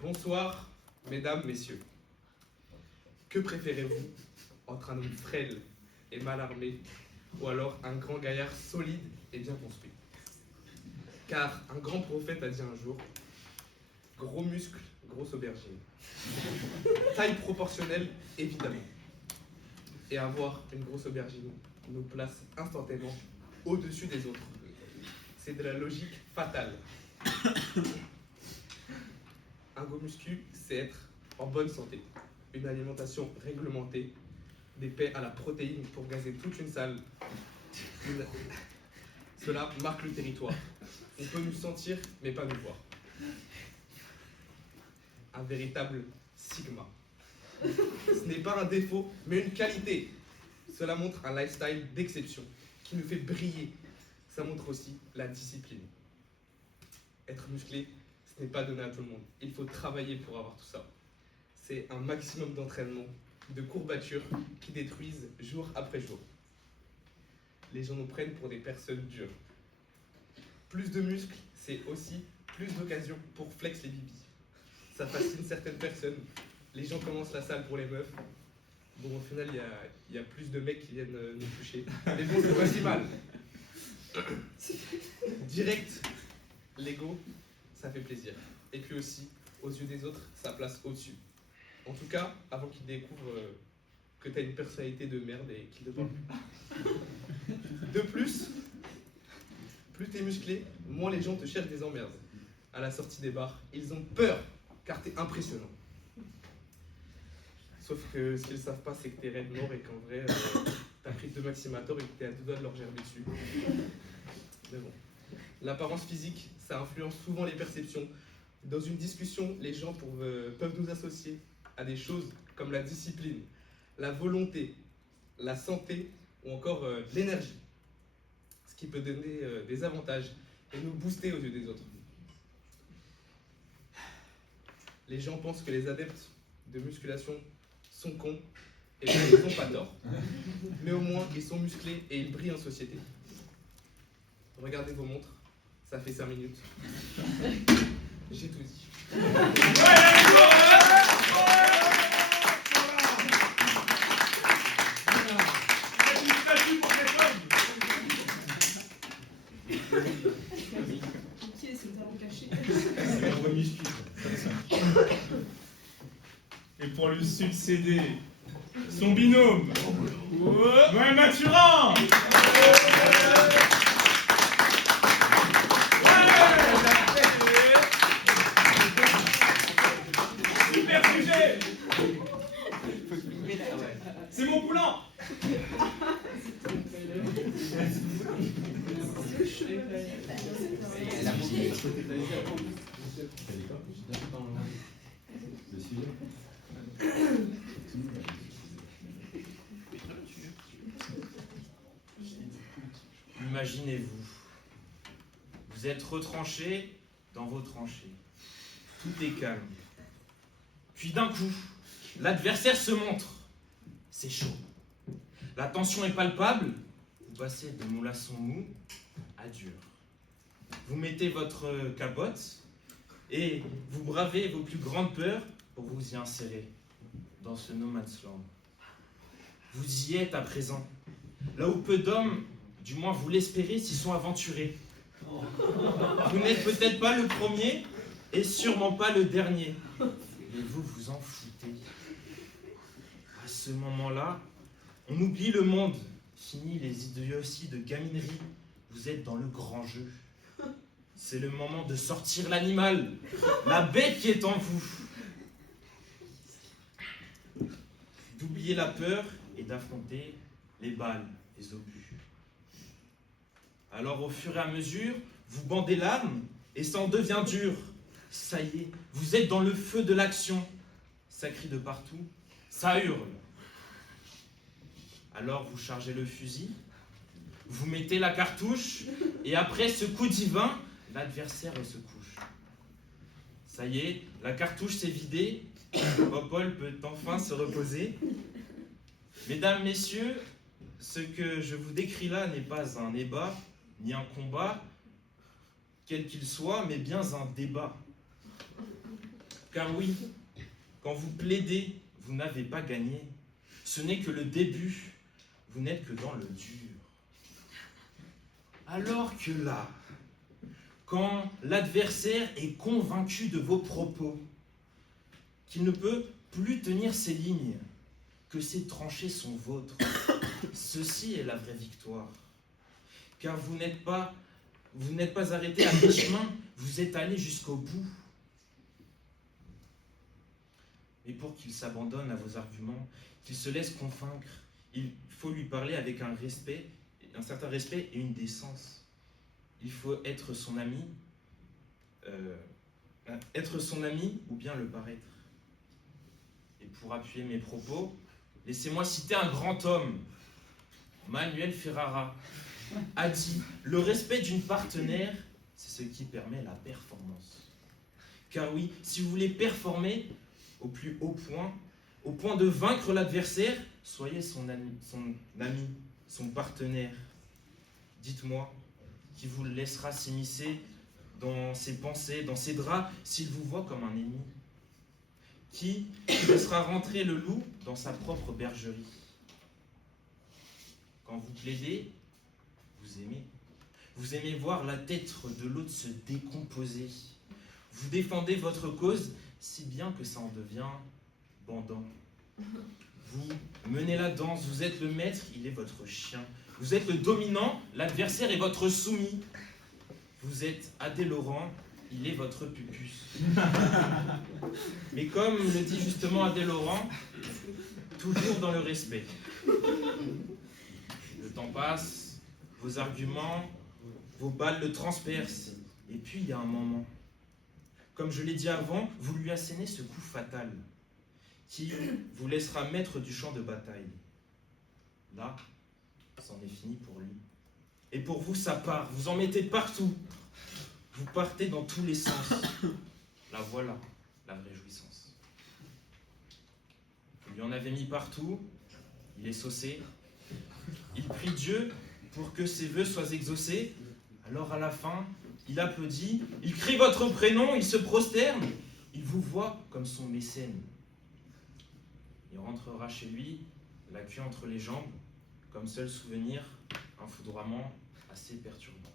Bonsoir, mesdames, messieurs. Que préférez-vous entre un homme frêle et mal armé ou alors un grand gaillard solide et bien construit? Car un grand prophète a dit un jour: gros muscle, grosse aubergine. Taille proportionnelle, évidemment. Et avoir une grosse aubergine nous place instantanément au-dessus des autres. C'est de la logique fatale. Un go muscu, c'est être en bonne santé, une alimentation réglementée, des paix à la protéine pour gazer toute une salle. Cela marque le territoire. On peut nous sentir, mais pas nous voir. Un véritable sigma. Ce n'est pas un défaut, mais une qualité. Cela montre un lifestyle d'exception qui nous fait briller. Ça montre aussi la discipline. Être musclé, ce n'est pas donné à tout le monde. Il faut travailler pour avoir tout ça. C'est un maximum d'entraînement, de courbatures qui détruisent jour après jour. Les gens nous prennent pour des personnes dures. Plus de muscles, c'est aussi plus d'occasions pour flex les bibis. Ça fascine certaines personnes. Les gens commencent la salle pour les meufs. Bon, au final, il y a plus de mecs qui viennent nous toucher. Mais bon, c'est pas si mal. Direct, l'ego, ça fait plaisir. Et puis aussi, aux yeux des autres, ça place au-dessus. En tout cas, avant qu'ils découvrent que t'as une personnalité de merde et qu'ils te parlent. De plus t'es musclé, moins les gens te cherchent des emmerdes. À la sortie des bars, ils ont peur, car t'es impressionnant. Sauf que ce qu'ils savent pas, c'est que t'es raide mort et qu'en vrai, t'as pris 2 maximators et que t'es à 2 doigts de leur gerber dessus. Mais bon. L'apparence physique, ça influence souvent les perceptions. Dans une discussion, les gens peuvent nous associer à des choses comme la discipline, la volonté, la santé ou encore l'énergie. Ce qui peut donner des avantages et nous booster aux yeux des autres. Les gens pensent que les adeptes de musculation sont cons, et bien ils n'ont pas tort. Mais au moins, ils sont musclés et ils brillent en société. Regardez vos montres, ça fait 5 minutes. J'ai tout dit. Et pour lui succéder, son binôme, Noël Mathurin. Super sujet. C'est mon poulain. Imaginez-vous, vous êtes retranché dans vos tranchées. Tout est calme. Puis d'un coup, l'adversaire se montre. C'est chaud. La tension est palpable. Vous passez de molasson mou à dur. Vous mettez votre capote et vous bravez vos plus grandes peurs pour vous y insérer dans ce no man's land. Vous y êtes à présent, là où peu d'hommes, du moins vous l'espérez, s'y sont aventurés. Vous n'êtes peut-être pas le premier et sûrement pas le dernier, mais vous vous en foutez. À ce moment-là, on oublie le monde, fini les idioties de gaminerie, vous êtes dans le grand jeu. C'est le moment de sortir l'animal, la bête qui est en vous. D'oublier la peur et d'affronter les balles, les obus. Alors au fur et à mesure, vous bandez l'âme et ça en devient dur. Ça y est, vous êtes dans le feu de l'action. Ça crie de partout, ça hurle. Alors vous chargez le fusil, vous mettez la cartouche et après ce coup divin, l'adversaire se couche. Ça y est, la cartouche s'est vidée, Popol peut enfin se reposer. Mesdames, messieurs, ce que je vous décris là n'est pas un débat, ni un combat, quel qu'il soit, mais bien un débat. Car oui, quand vous plaidez, vous n'avez pas gagné. Ce n'est que le début, vous n'êtes que dans le dur. Alors que là, quand l'adversaire est convaincu de vos propos, qu'il ne peut plus tenir ses lignes, que ses tranchées sont vôtres, ceci est la vraie victoire. Car vous n'êtes pas arrêté à mi-chemin, vous êtes allé jusqu'au bout. Mais pour qu'il s'abandonne à vos arguments, qu'il se laisse convaincre, il faut lui parler avec un certain respect et une décence. Il faut être son ami ou bien le paraître. Et pour appuyer mes propos, laissez-moi citer un grand homme, Manuel Ferrara, a dit « Le respect d'une partenaire, c'est ce qui permet la performance. » Car oui, si vous voulez performer au plus haut point, au point de vaincre l'adversaire, soyez son ami, son partenaire. Dites-moi, qui vous laissera s'immiscer dans ses pensées, dans ses draps, s'il vous voit comme un ennemi? Qui laissera rentrer le loup dans sa propre bergerie? Quand vous plaidez, vous aimez. Vous aimez voir la tête de l'autre se décomposer. Vous défendez votre cause si bien que ça en devient bandant. Vous menez la danse, vous êtes le maître, il est votre chien. Vous êtes le dominant, l'adversaire est votre soumis. Vous êtes Adé Laurent, il est votre pupus. Mais comme le dit justement Adé Laurent, toujours dans le respect. Le temps passe, vos arguments, vos balles le transpercent. Et puis il y a un moment. Comme je l'ai dit avant, vous lui assénez ce coup fatal qui vous laissera maître du champ de bataille. Là, c'en est fini pour lui. Et pour vous, ça part. Vous en mettez partout. Vous partez dans tous les sens. La voilà, la vraie jouissance. Vous lui en avez mis partout. Il est saucé. Il prie Dieu pour que ses vœux soient exaucés. Alors à la fin, il applaudit. Il crie votre prénom. Il se prosterne. Il vous voit comme son mécène. Il rentrera chez lui, la queue entre les jambes, comme seul souvenir, un foudroiement assez perturbant.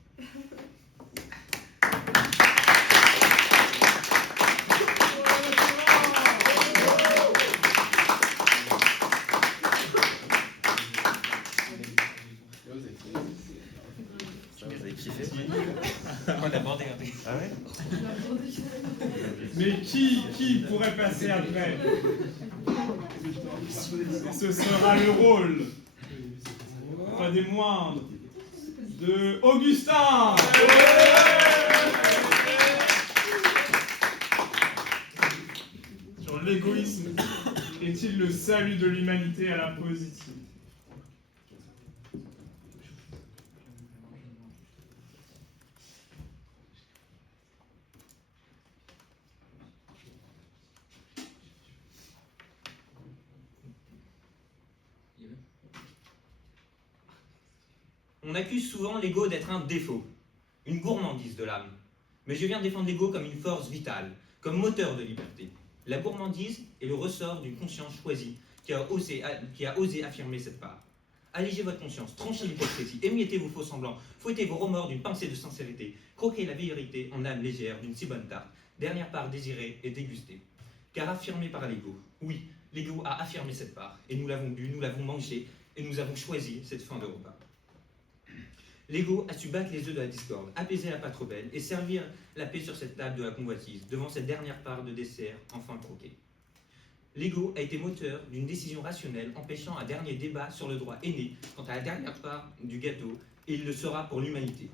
Vous avez kiffé? On a bandé un peu. Ah ouais? Mais qui pourrait passer après? Ce sera le rôle, pas des moindres, de Augustin. Sur l'égoïsme, est-il le salut de l'humanité à la positive? On accuse souvent l'ego d'être un défaut, une gourmandise de l'âme. Mais je viens défendre l'ego comme une force vitale, comme moteur de liberté. La gourmandise est le ressort d'une conscience choisie qui a osé affirmer cette part. Allégez votre conscience, tranchez l'hypocrisie, émiettez vos faux semblants, fouettez vos remords d'une pincée de sincérité, croquez la vérité en âme légère d'une si bonne tarte, dernière part désirée et dégustée. Car affirmée par l'ego, oui, l'ego a affirmé cette part, et nous l'avons bu, nous l'avons mangé, et nous avons choisi cette fin de repas. L'ego a su battre les œufs de la discorde, apaiser la pas trop belle, et servir la paix sur cette table de la convoitise, devant cette dernière part de dessert enfin croquée. L'ego a été moteur d'une décision rationnelle empêchant un dernier débat sur le droit aîné quant à la dernière part du gâteau, et il le sera pour l'humanité.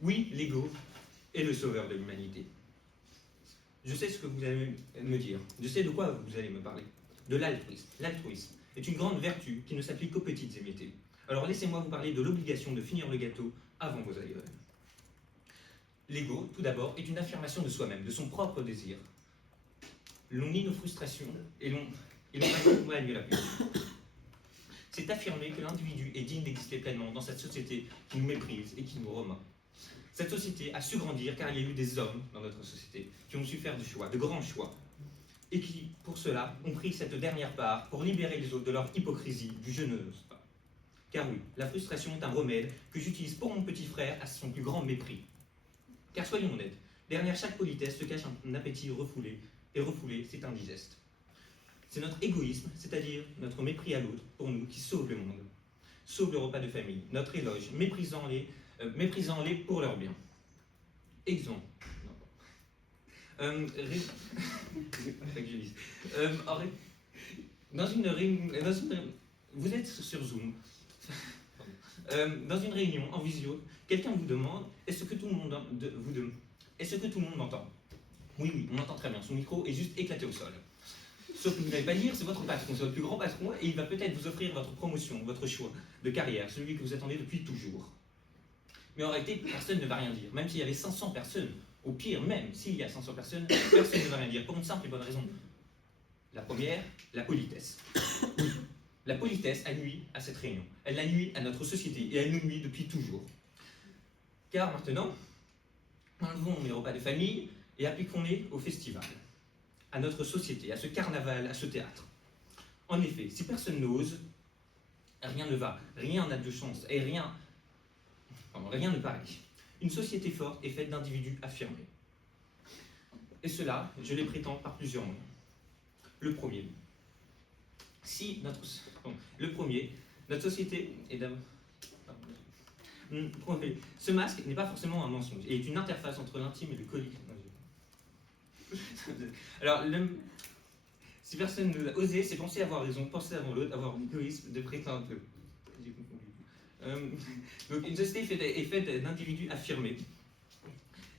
Oui, l'ego est le sauveur de l'humanité. Je sais ce que vous allez me dire, je sais de quoi vous allez me parler. De l'altruisme. L'altruisme est une grande vertu qui ne s'applique qu'aux petites émiettées. Alors laissez-moi vous parler de l'obligation de finir le gâteau avant vos aïeuls. L'ego, tout d'abord, est une affirmation de soi-même, de son propre désir. L'on nie nos frustrations et l'on accompagne la punition. C'est affirmer que l'individu est digne d'exister pleinement dans cette société qui nous méprise et qui nous remat. Cette société a su grandir car il y a eu des hommes dans notre société qui ont su faire du choix, de grands choix, et qui, pour cela, ont pris cette dernière part pour libérer les autres de leur hypocrisie, du je n'ose pas. Car oui, la frustration est un remède que j'utilise pour mon petit frère à son plus grand mépris. Car soyons honnêtes, derrière chaque politesse se cache un appétit refoulé, et refoulé, c'est indigeste. C'est notre égoïsme, c'est-à-dire notre mépris à l'autre, pour nous, qui sauve le monde. Sauve le repas de famille, notre éloge, méprisant-les pour leur bien. Exemple. Vous êtes sur Zoom. Dans une réunion en visio, quelqu'un vous demande est-ce que tout le monde m'entend? Oui, on entend très bien. Son micro est juste éclaté au sol. Sauf que vous n'allez pas dire, c'est votre patron, c'est votre plus grand patron, et il va peut-être vous offrir votre promotion, votre choix de carrière, celui que vous attendez depuis toujours. Mais en réalité, personne ne va rien dire. Même s'il y avait 500 personnes, au pire, même s'il y a 500 personnes, personne ne va rien dire, pour une simple et bonne raison. La première, la politesse. Oui, la politesse a nui à cette réunion. Elle a nui à notre société, et elle nous nuit depuis toujours. Car maintenant, enlevons les repas de famille et appliquons-les au festival, à notre société, à ce carnaval, à ce théâtre. En effet, si personne n'ose, rien ne va, rien n'a de chance, et rien ne paraît. Une société forte est faite d'individus affirmés. Et cela, je les prétends par plusieurs moyens. Le premier, notre société est d'abord... Ce masque n'est pas forcément un mensonge, et est une interface entre l'intime et le collectif. Alors, si personne ne l'a osé, c'est penser avoir raison, penser avant l'autre, avoir l'égoïsme de prétendre que... J'ai confondu. Donc, une société est faite d'individus affirmés.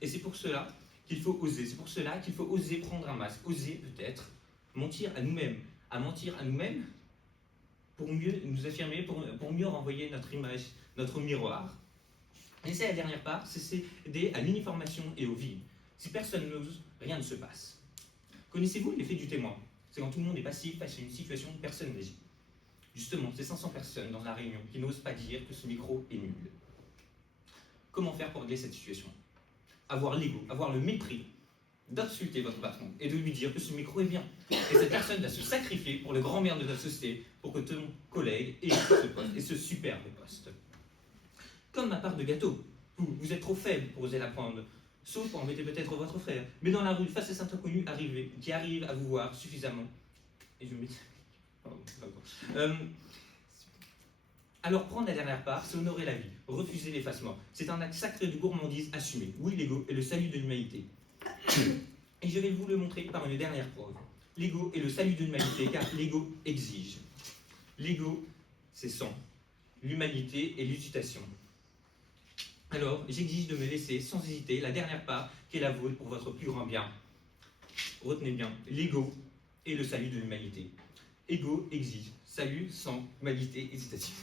Et c'est pour cela qu'il faut oser. C'est pour cela qu'il faut oser prendre un masque, oser peut-être mentir à nous-mêmes. À mentir à nous-mêmes pour mieux nous affirmer, pour mieux renvoyer notre image, notre miroir. Et c'est la dernière part, c'est céder à l'uniformation et au vide. Si personne n'ose, rien ne se passe. Connaissez-vous l'effet du témoin? C'est quand tout le monde est passif face à une situation où personne n'agit. Justement, c'est 500 personnes dans la réunion qui n'osent pas dire que ce micro est nul. Comment faire pour régler cette situation? Avoir l'ego, avoir le mépris d'insulter votre patron et de lui dire que ce micro est bien. Et cette personne va se sacrifier pour le grand bien de notre société, pour que ton collègue ait ce poste, et ce superbe poste. Comme ma part de gâteau, vous êtes trop faible pour oser la prendre, sauf pour embêter peut-être votre frère. Mais dans la rue, face à cet inconnu qui arrive à vous voir suffisamment, et je me mets... alors prendre la dernière part, c'est honorer la vie, refuser l'effacement. C'est un acte sacré de gourmandise assumé. Oui, l'ego est le salut de l'humanité. Et je vais vous le montrer par une dernière preuve. L'ego est le salut de l'humanité, car l'ego exige. L'ego, c'est sang. L'humanité est l'utilité. Alors, j'exige de me laisser, sans hésiter, la dernière part qui est la vôtre pour votre plus grand bien. Retenez bien, l'ego est le salut de l'humanité. Ego exige, salut, sang, humanité, hésitation.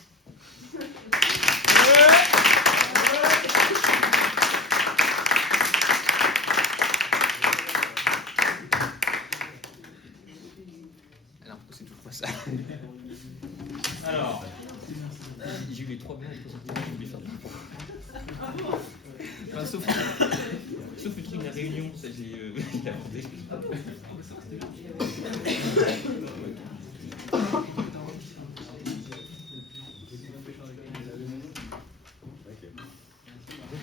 Alors, c'est toujours pas ça. Alors, j'ai eu les 3 blancs, je vais faire du enfin, sauf... Sauf le truc de la réunion, ça j'ai inventé.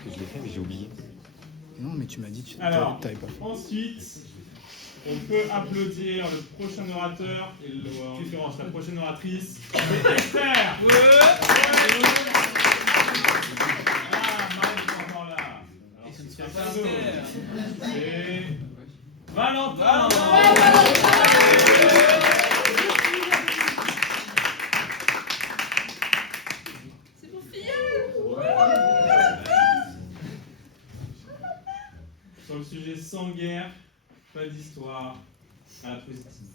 Je l'ai fait, mais j'ai oublié. Non, mais tu m'as dit que tu Alors, t'avais pas fait. ensuite, on peut applaudir le prochain orateur, et en l'occurrence la prochaine oratrice, c'est Esther. Ah, Marie est encore là. Alors, c'est Arnaud. Et Valentin. C'est mon filleul. Sur le sujet sans guerre, pas d'histoire, à la positive.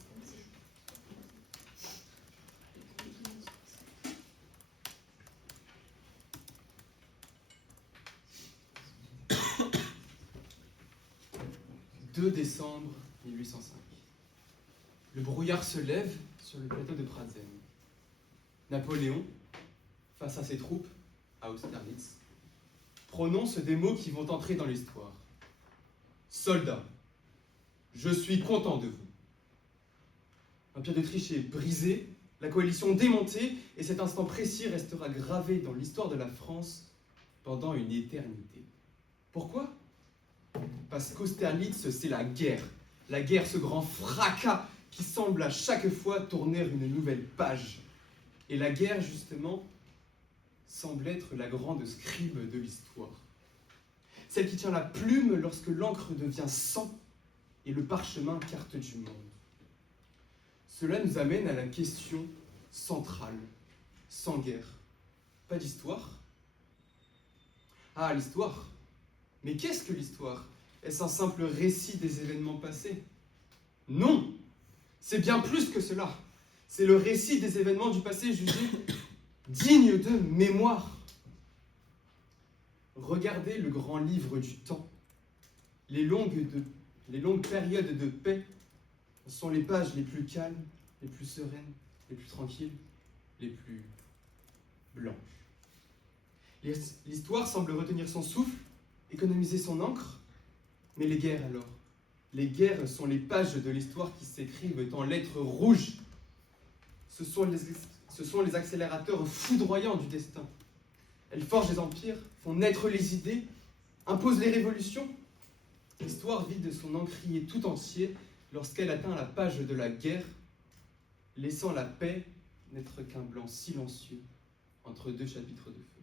« 2 décembre 1805. Le brouillard se lève sur le plateau de Pratzen. Napoléon, face à ses troupes, à Austerlitz, prononce des mots qui vont entrer dans l'histoire. Soldats, je suis content de vous. L'Empire d'Autriche est brisé, la coalition démontée, et cet instant précis restera gravé dans l'histoire de la France pendant une éternité. Pourquoi ? Parce qu'Austerlitz, c'est la guerre. La guerre, ce grand fracas qui semble à chaque fois tourner une nouvelle page. Et la guerre, justement, semble être la grande scribe de l'histoire. Celle qui tient la plume lorsque l'encre devient sang et le parchemin carte du monde. Cela nous amène à la question centrale. Sans guerre, pas d'histoire ? Ah, l'histoire. Mais qu'est-ce que l'histoire ? Est-ce un simple récit des événements passés ? Non ! C'est bien plus que cela. C'est le récit des événements du passé jugés dignes de mémoire. Regardez le grand livre du temps. Les longues périodes de paix sont les pages les plus calmes, les plus sereines, les plus tranquilles, les plus blanches. L'histoire semble retenir son souffle, économiser son encre, mais les guerres alors ? Les guerres sont les pages de l'histoire qui s'écrivent en lettres rouges. Ce sont les accélérateurs foudroyants du destin. Elles forgent les empires, font naître les idées, imposent les révolutions. L'histoire vide son encrier tout entier lorsqu'elle atteint la page de la guerre, laissant la paix n'être qu'un blanc silencieux entre deux chapitres de feu.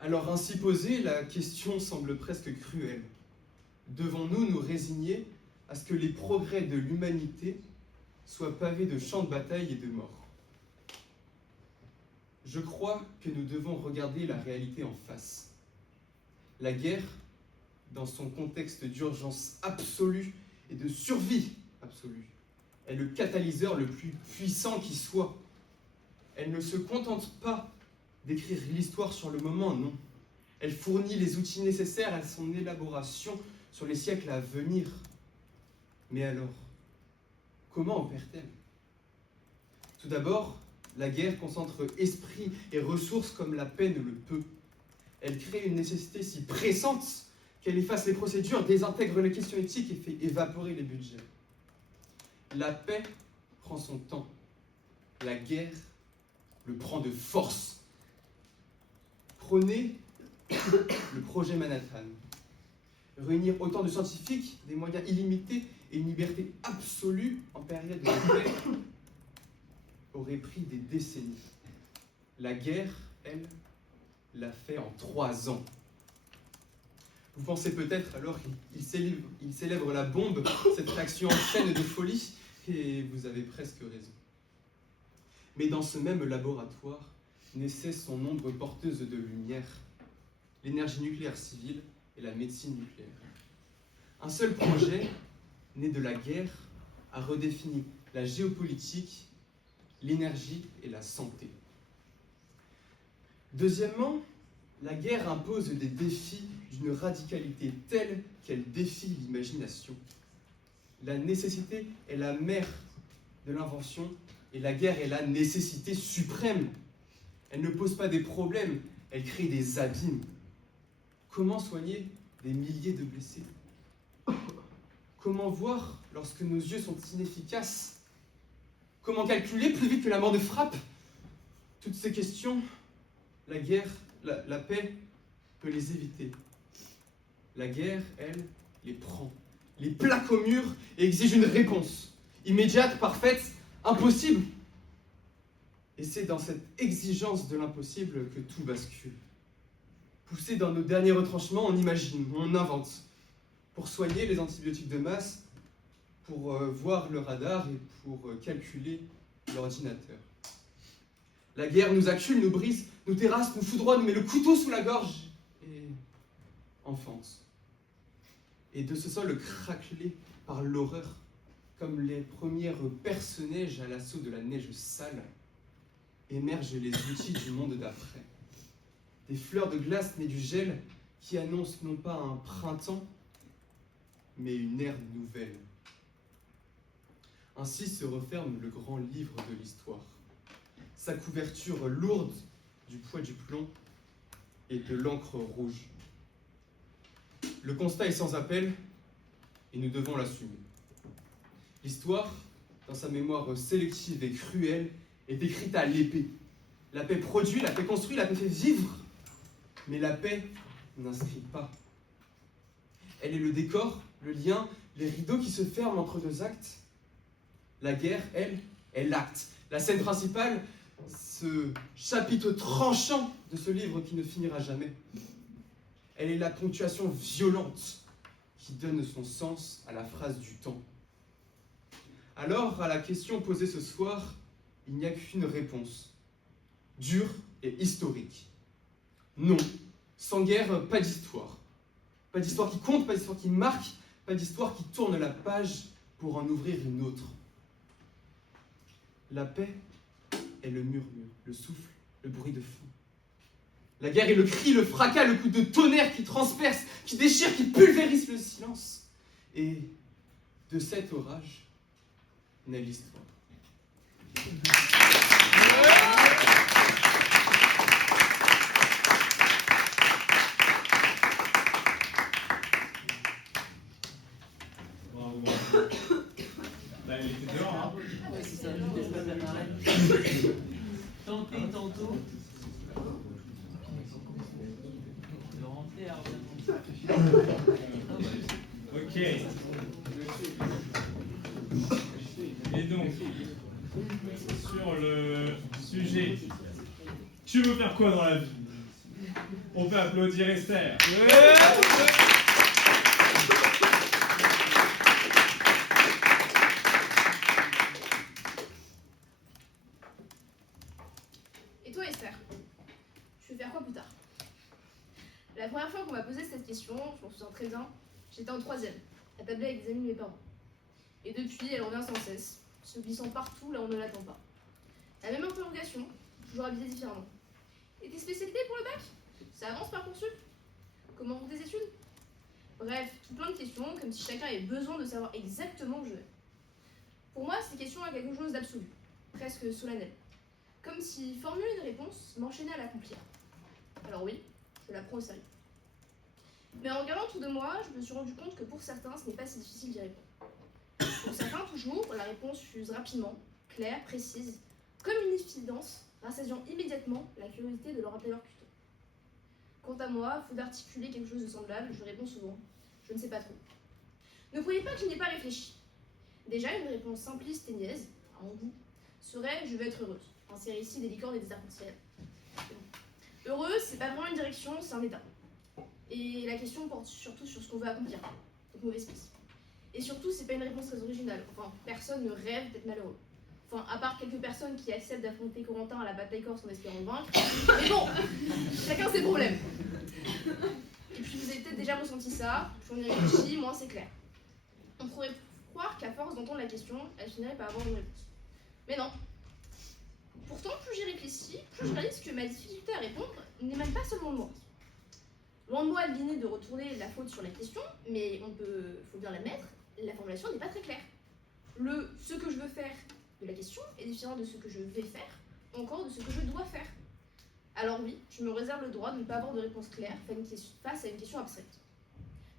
Alors ainsi posée, la question semble presque cruelle. Devons-nous nous résigner à ce que les progrès de l'humanité soient pavés de champs de bataille et de morts ? Je crois que nous devons regarder la réalité en face. La guerre, dans son contexte d'urgence absolue et de survie absolue, est le catalyseur le plus puissant qui soit. Elle ne se contente pas d'écrire l'histoire sur le moment, non. Elle fournit les outils nécessaires à son élaboration sur les siècles à venir. Mais alors, comment opère-t-elle ? Tout d'abord, la guerre concentre esprit et ressources comme la paix ne le peut. Elle crée une nécessité si pressante qu'elle efface les procédures, désintègre les questions éthiques et fait évaporer les budgets. La paix prend son temps. La guerre le prend de force. Prenez le projet Manhattan. Réunir autant de scientifiques, des moyens illimités et une liberté absolue en période de paix aurait pris des décennies. La guerre, elle, l'a fait en 3 ans. Vous pensez peut-être alors qu'il célèbre la bombe, cette réaction en chaîne de folie, et vous avez presque raison. Mais dans ce même laboratoire naissait son ombre porteuse de lumière, l'énergie nucléaire civile et la médecine nucléaire. Un seul projet, né de la guerre, a redéfini la géopolitique, l'énergie et la santé. Deuxièmement, la guerre impose des défis d'une radicalité telle qu'elle défie l'imagination. La nécessité est la mère de l'invention et la guerre est la nécessité suprême. Elle ne pose pas des problèmes, elle crée des abîmes. Comment soigner des milliers de blessés? Comment voir lorsque nos yeux sont inefficaces? Comment calculer plus vite que la mort ne frappe? Toutes ces questions, la guerre, la paix peut les éviter. La guerre, elle, les prend, les plaque au mur et exige une réponse. Immédiate, parfaite, impossible. Et c'est dans cette exigence de l'impossible que tout bascule. Poussé dans nos derniers retranchements, on imagine, on invente. Pour soigner les antibiotiques de masse, pour voir le radar et pour calculer l'ordinateur. La guerre nous accule, nous brise, nous terrasse, nous foudroie, nous met le couteau sous la gorge et enfance. Et de ce sol craquelé par l'horreur, comme les premières perce-neiges à l'assaut de la neige sale, émergent les outils du monde d'après. Des fleurs de glace nées du gel qui annoncent non pas un printemps, mais une ère nouvelle. Ainsi se referme le grand livre de l'histoire. Sa couverture lourde du poids du plomb et de l'encre rouge. Le constat est sans appel et nous devons l'assumer. L'histoire, dans sa mémoire sélective et cruelle, est écrite à l'épée. La paix produit, la paix construit, la paix fait vivre. Mais la paix n'inscrit pas. Elle est le décor, le lien, les rideaux qui se ferment entre deux actes. La guerre, elle, est l'acte. La scène principale, ce chapitre tranchant de ce livre qui ne finira jamais. Elle est la ponctuation violente qui donne son sens à la phrase du temps. Alors, à la question posée ce soir, il n'y a qu'une réponse, dure et historique. Non, sans guerre, pas d'histoire. Pas d'histoire qui compte, pas d'histoire qui marque, pas d'histoire qui tourne la page pour en ouvrir une autre. La paix est le murmure, le souffle, le bruit de fond. La guerre est le cri, le fracas, le coup de tonnerre qui transperce, qui déchire, qui pulvérise le silence. Et de cet orage naît l'histoire. Bravo. Là, il était dehors, hein. Ouais, c'est ça, tantôt, tantôt. De rentrer à Ok. Et donc, sur le sujet, tu veux faire quoi dans la vie? On peut applaudir Esther. Et toi, Esther, tu veux faire quoi plus tard? La première fois qu'on m'a posé cette question, je m'en souviens très bien, j'étais en 3e, à tabler avec des amis de mes parents. Et depuis, elle revient sans cesse, se glissant partout là où on ne l'attend pas. La même interrogation, toujours habillée différemment. Et tes spécialités pour le bac? Ça avance Parcoursup? Comment vont tes études? Bref, tout plein de questions, comme si chacun avait besoin de savoir exactement où je vais. Pour moi, ces questions ont quelque chose d'absolu, presque solennel. Comme si formuler une réponse m'enchaînait à l'accomplir. Alors oui, je la prends au sérieux. Mais en regardant autour de moi, je me suis rendu compte que pour certains, ce n'est pas si difficile d'y répondre. Pour certains, toujours, la réponse fuse rapidement, claire, précise, comme une évidence, rassasiant immédiatement la curiosité de leur interlocuteur. Quant à moi, faute d'articuler quelque chose de semblable, je réponds souvent, je ne sais pas trop. Ne croyez pas que je n'y ai pas réfléchi. Déjà, une réponse simpliste et niaise, à mon goût, serait « je veux être heureuse », insérer ici des licornes et des arcs-en-ciel. Heureuse, c'est pas vraiment une direction, c'est un état. Et la question porte surtout sur ce qu'on veut accomplir, donc mauvaise piste. Et surtout, c'est pas une réponse très originale, enfin, personne ne rêve d'être malheureux. Enfin, à part quelques personnes qui acceptent d'affronter Corentin à la bataille corse en espérant le vaincre. Mais bon, chacun ses problèmes. Et puis vous avez peut-être déjà ressenti ça, j'en ai réfléchi, moi c'est clair. On pourrait croire qu'à force d'entendre la question, elle finirait par avoir une réponse. Mais non. Pourtant, plus j'y réfléchis, plus je réalise que ma difficulté à répondre n'est même pas seulement de moi. Loin de moi l'idée de retourner la faute sur la question, mais faut bien l'admettre, la formulation n'est pas très claire. Le « ce que je veux faire » de la question est différent de ce que je vais faire, encore de ce que je dois faire. Alors oui, je me réserve le droit de ne pas avoir de réponse claire face à une question abstraite.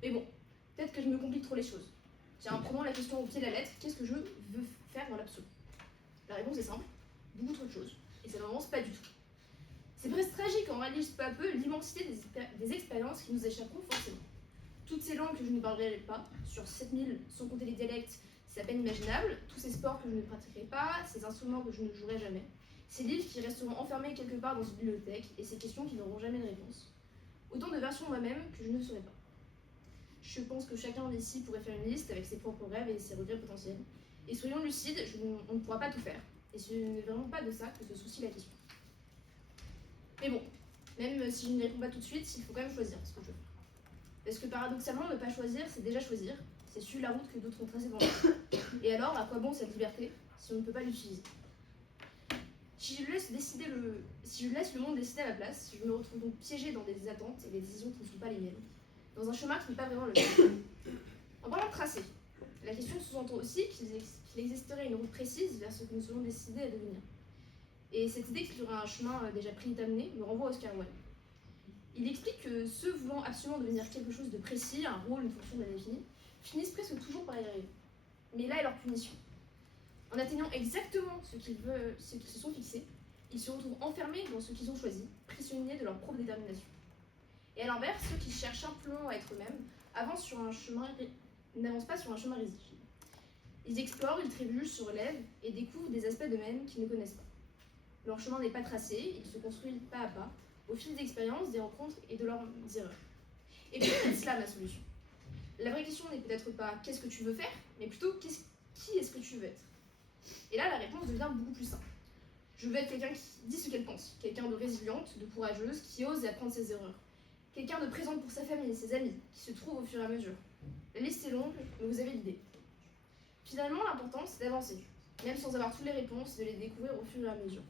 Mais bon, peut-être que je me complique trop les choses. Tiens, prenons la question au pied de la lettre, qu'est-ce que je veux faire dans l'absolu? La réponse est simple, beaucoup trop de choses, et ça n'avance pas du tout. C'est presque tragique quand on réalise peu à peu l'immensité des expériences qui nous échapperont forcément. Toutes ces langues que je ne parlerai pas, sur 7000 sans compter les dialectes, c'est à peine imaginable, tous ces sports que je ne pratiquerai pas, ces instruments que je ne jouerai jamais, ces livres qui resteront enfermés quelque part dans une bibliothèque, et ces questions qui n'auront jamais de réponse. Autant de versions moi-même que je ne saurais pas. Je pense que chacun d'ici pourrait faire une liste avec ses propres rêves et ses regrets potentiels. Et soyons lucides, on ne pourra pas tout faire. Et ce n'est vraiment pas de ça que se soucie la question. Mais bon, même si je n'y réponds pas tout de suite, il faut quand même choisir ce que je veux faire. Parce que paradoxalement, ne pas choisir, c'est déjà choisir. C'est suivre la route que d'autres ont tracée devant nous. Et alors, à quoi bon cette liberté si on ne peut pas l'utiliser? Si je laisse le monde décider à ma place, je me retrouve donc piégée dans des attentes et des décisions qui ne sont pas les miennes, dans un chemin qui n'est pas vraiment le mien. En parlant de tracé, la question sous-entend aussi qu'il existerait une route précise vers ce que nous serons décidés à devenir. Et cette idée qu'il y aurait un chemin déjà prédéterminé me renvoie à Oscar Wilde. Il explique que ceux voulant absolument devenir quelque chose de précis, un rôle, une fonction bien définie, finissent presque toujours par y arriver. Mais là est leur punition. En atteignant exactement ce qu'ils se sont fixés, ils se retrouvent enfermés dans ce qu'ils ont choisi, prisonniers de leur propre détermination. Et à l'inverse, ceux qui cherchent simplement à être eux-mêmes n'avancent pas sur un chemin risible. Ils explorent, ils trébuchent, se relèvent et découvrent des aspects d'eux-mêmes qu'ils ne connaissent pas. Leur chemin n'est pas tracé, ils se construisent pas à pas, au fil d'expériences, des rencontres et de leurs erreurs. Et peut-être est-ce là ma solution. La vraie question n'est peut-être pas qu'est-ce que tu veux faire, mais plutôt qui est-ce que tu veux être. Et là, la réponse devient beaucoup plus simple. Je veux être quelqu'un qui dit ce qu'elle pense, quelqu'un de résiliente, de courageuse, qui ose apprendre ses erreurs. Quelqu'un de présente pour sa famille et ses amis, qui se trouve au fur et à mesure. La liste est longue, mais vous avez l'idée. Finalement, l'important, c'est d'avancer, même sans avoir toutes les réponses, de les découvrir au fur et à mesure.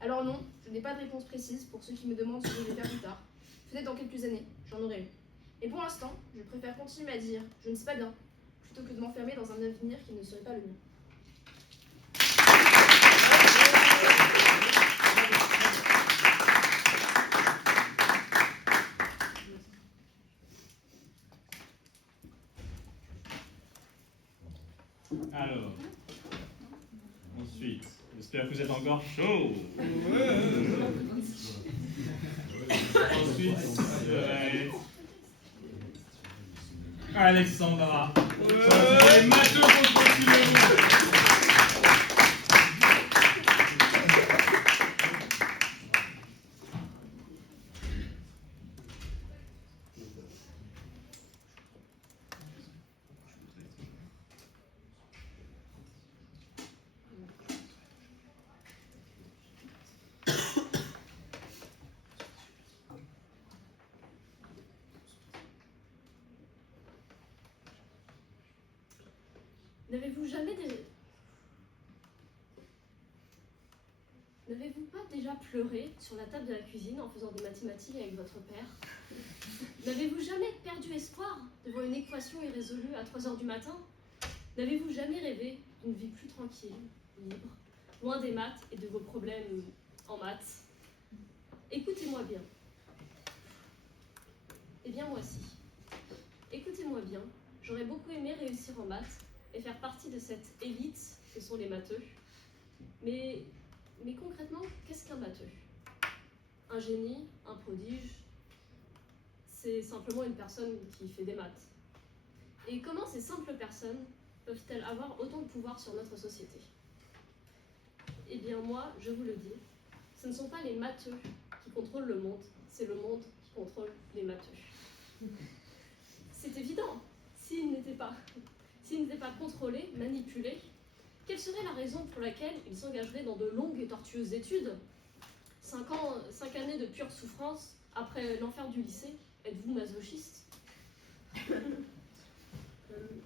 Alors non, je n'ai pas de réponse précise pour ceux qui me demandent ce que je vais faire plus tard. Peut-être dans quelques années, j'en aurai une. Mais pour l'instant, je préfère continuer à dire « je ne sais pas bien » plutôt que de m'enfermer dans un avenir qui ne serait pas le mien. Alors, ensuite, j'espère que vous êtes encore chaud. Ensuite, Alexandra. Les matheux contre Philo. N'avez-vous pas déjà pleuré sur la table de la cuisine en faisant des mathématiques avec votre père? N'avez-vous jamais perdu espoir devant une équation irrésolue à 3 h du matin? N'avez-vous jamais rêvé d'une vie plus tranquille, libre, loin des maths et de vos problèmes en maths? Écoutez-moi bien. Eh bien moi aussi. Écoutez-moi bien, j'aurais beaucoup aimé réussir en maths et faire partie de cette élite que sont les matheux. Mais concrètement, qu'est-ce qu'un matheux? Un génie, un prodige, c'est simplement une personne qui fait des maths. Et comment ces simples personnes peuvent-elles avoir autant de pouvoir sur notre société? Eh bien moi, je vous le dis, ce ne sont pas les matheux qui contrôlent le monde, c'est le monde qui contrôle les matheux. C'est évident, s'ils n'étaient pas contrôlés, manipulés, quelle serait la raison pour laquelle ils s'engageraient dans de longues et tortueuses études? 5 années de pure souffrance après l'enfer du lycée, êtes-vous masochiste?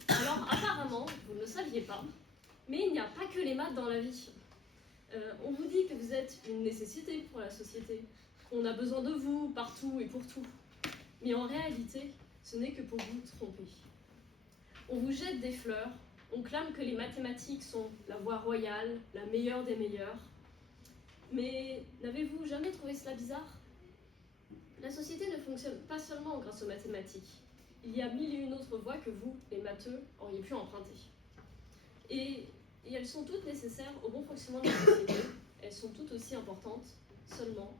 Alors apparemment, vous ne le saviez pas, mais il n'y a pas que les maths dans la vie. On vous dit que vous êtes une nécessité pour la société, qu'on a besoin de vous partout et pour tout. Mais en réalité, ce n'est que pour vous tromper. On vous jette des fleurs, on clame que les mathématiques sont la voie royale, la meilleure des meilleures. Mais n'avez-vous jamais trouvé cela bizarre? La société ne fonctionne pas seulement grâce aux mathématiques. il y a mille et une autres voies que vous, les matheux, auriez pu emprunter. Et elles sont toutes nécessaires au bon fonctionnement de la société. Elles sont toutes aussi importantes, seulement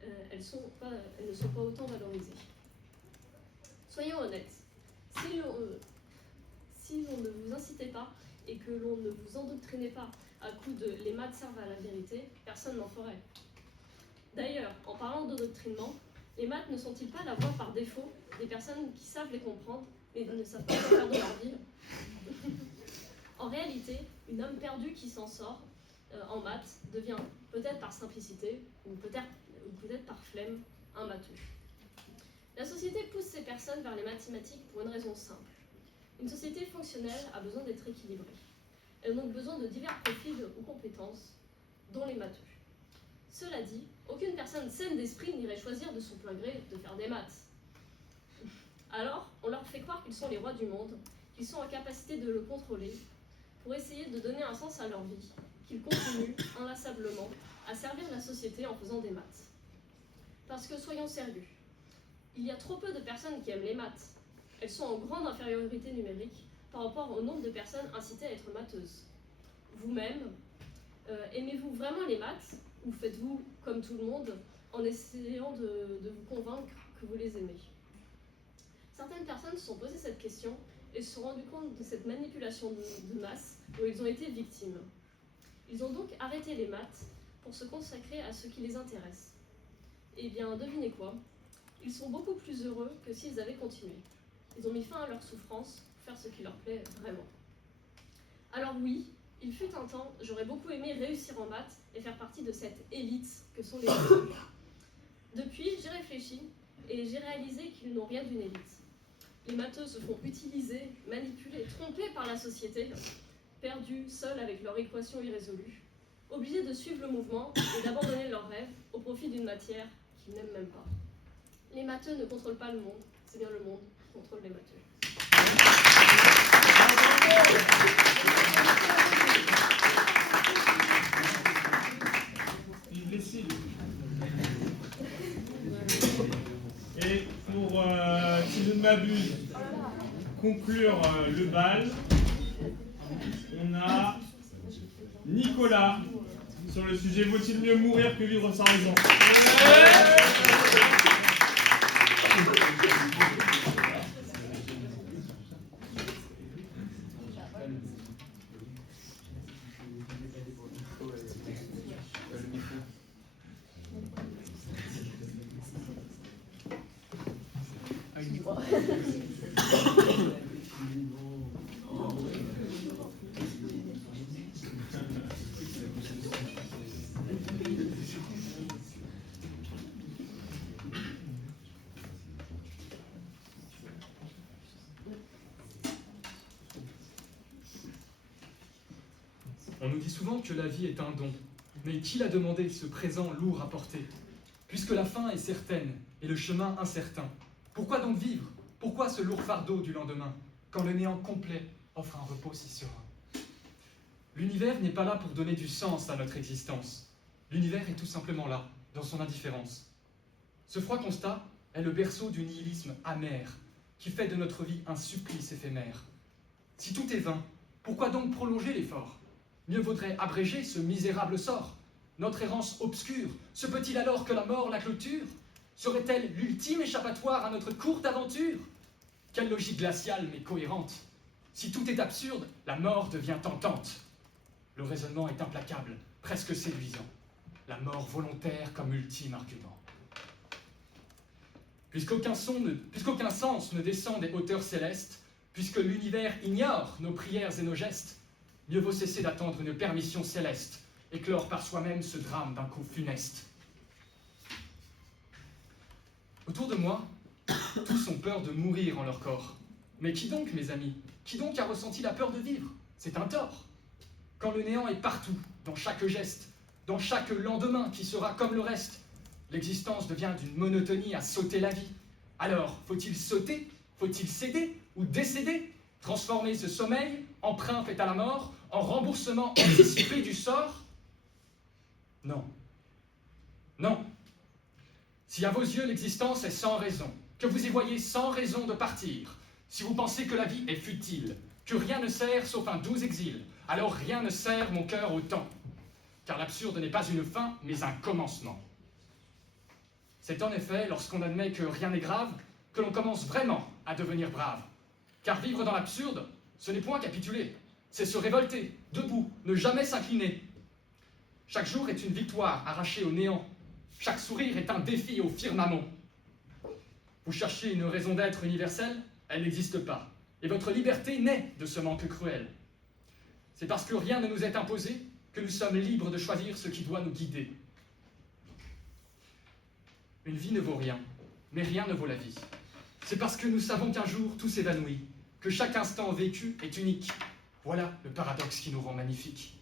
elles ne sont pas autant valorisées. Soyons honnêtes, si l'on ne vous incitait pas et que l'on ne vous endoctrinait pas à coup de « les maths servent à la vérité », personne n'en ferait. D'ailleurs, en parlant d'endoctrinement, les maths ne sont-ils pas la voie par défaut des personnes qui savent les comprendre mais ne savent pas quoi faire de leur vie? En réalité, un homme perdu qui s'en sort en maths devient, peut-être par simplicité ou peut-être par flemme, un matheux. La société pousse ces personnes vers les mathématiques pour une raison simple. Une société fonctionnelle a besoin d'être équilibrée. Elle a donc besoin de divers profils ou compétences, dont les matheux. Cela dit, aucune personne saine d'esprit n'irait choisir de son plein gré de faire des maths. Alors, on leur fait croire qu'ils sont les rois du monde, qu'ils sont en capacité de le contrôler, pour essayer de donner un sens à leur vie, qu'ils continuent inlassablement à servir la société en faisant des maths. Parce que, soyons sérieux, il y a trop peu de personnes qui aiment les maths. Elles sont en grande infériorité numérique par rapport au nombre de personnes incitées à être matheuses. Vous-même, aimez-vous vraiment les maths ou faites-vous comme tout le monde en essayant de vous convaincre que vous les aimez? Certaines personnes se sont posées cette question et se sont rendues compte de cette manipulation de masse dont ils ont été victimes. Ils ont donc arrêté les maths pour se consacrer à ce qui les intéresse. Eh bien, devinez quoi? Ils sont beaucoup plus heureux que s'ils avaient continué. Ils ont mis fin à leur souffrance pour faire ce qui leur plaît vraiment. Alors oui, il fut un temps, j'aurais beaucoup aimé réussir en maths et faire partie de cette élite que sont les matheux. Depuis, j'ai réfléchi et j'ai réalisé qu'ils n'ont rien d'une élite. Les matheux se font utiliser, manipuler, tromper par la société, perdus, seuls avec leurs équations irrésolues, obligés de suivre le mouvement et d'abandonner leurs rêves au profit d'une matière qu'ils n'aiment même pas. Les matheux ne contrôlent pas le monde, c'est bien le monde qui contrôle les matheux. Et pour, si je ne m'abuse, conclure le bal, on a Nicolas sur le sujet « Vaut-il mieux mourir que vivre sans raison ?» On nous dit souvent que la vie est un don, mais qui l'a demandé ce présent lourd à porter? Puisque la fin est certaine et le chemin incertain, pourquoi donc vivre? Pourquoi ce lourd fardeau du lendemain, quand le néant complet offre un repos si serein? L'univers n'est pas là pour donner du sens à notre existence. L'univers est tout simplement là, dans son indifférence. Ce froid constat est le berceau du nihilisme amer, qui fait de notre vie un supplice éphémère. Si tout est vain, pourquoi donc prolonger l'effort? Mieux vaudrait abréger ce misérable sort. Notre errance obscure, se peut-il alors que la mort la clôture? Serait-elle l'ultime échappatoire à notre courte aventure? Quelle logique glaciale mais cohérente! Si tout est absurde, la mort devient tentante. Le raisonnement est implacable, presque séduisant. La mort volontaire comme ultime argument. Puisqu'aucun sens ne descend des hauteurs célestes, puisque l'univers ignore nos prières et nos gestes, mieux vaut cesser d'attendre une permission céleste et clore par soi-même ce drame d'un coup funeste. Autour de moi, tous ont peur de mourir en leur corps. Mais qui donc, mes amis? Qui donc a ressenti la peur de vivre? C'est un tort. Quand le néant est partout, dans chaque geste, dans chaque lendemain qui sera comme le reste, l'existence devient d'une monotonie à sauter la vie. Alors, faut-il sauter? Faut-il céder ou décéder? Transformer ce sommeil, emprunt fait à la mort, en remboursement anticipé du sort? Non. Non. Si à vos yeux l'existence est sans raison, que vous y voyez sans raison de partir, Si vous pensez que la vie est futile, que rien ne sert sauf un doux exil, alors rien ne sert mon cœur autant. Car l'absurde n'est pas une fin, mais un commencement. C'est en effet lorsqu'on admet que rien n'est grave, que l'on commence vraiment à devenir brave. Car vivre dans l'absurde, ce n'est point capituler, c'est se révolter, debout, ne jamais s'incliner. Chaque jour est une victoire arrachée au néant. Chaque sourire est un défi au firmament. Vous cherchez une raison d'être universelle? Elle n'existe pas. Et votre liberté naît de ce manque cruel. C'est parce que rien ne nous est imposé que nous sommes libres de choisir ce qui doit nous guider. Une vie ne vaut rien, mais rien ne vaut la vie. C'est parce que nous savons qu'un jour tout s'évanouit, que chaque instant vécu est unique. Voilà le paradoxe qui nous rend magnifiques.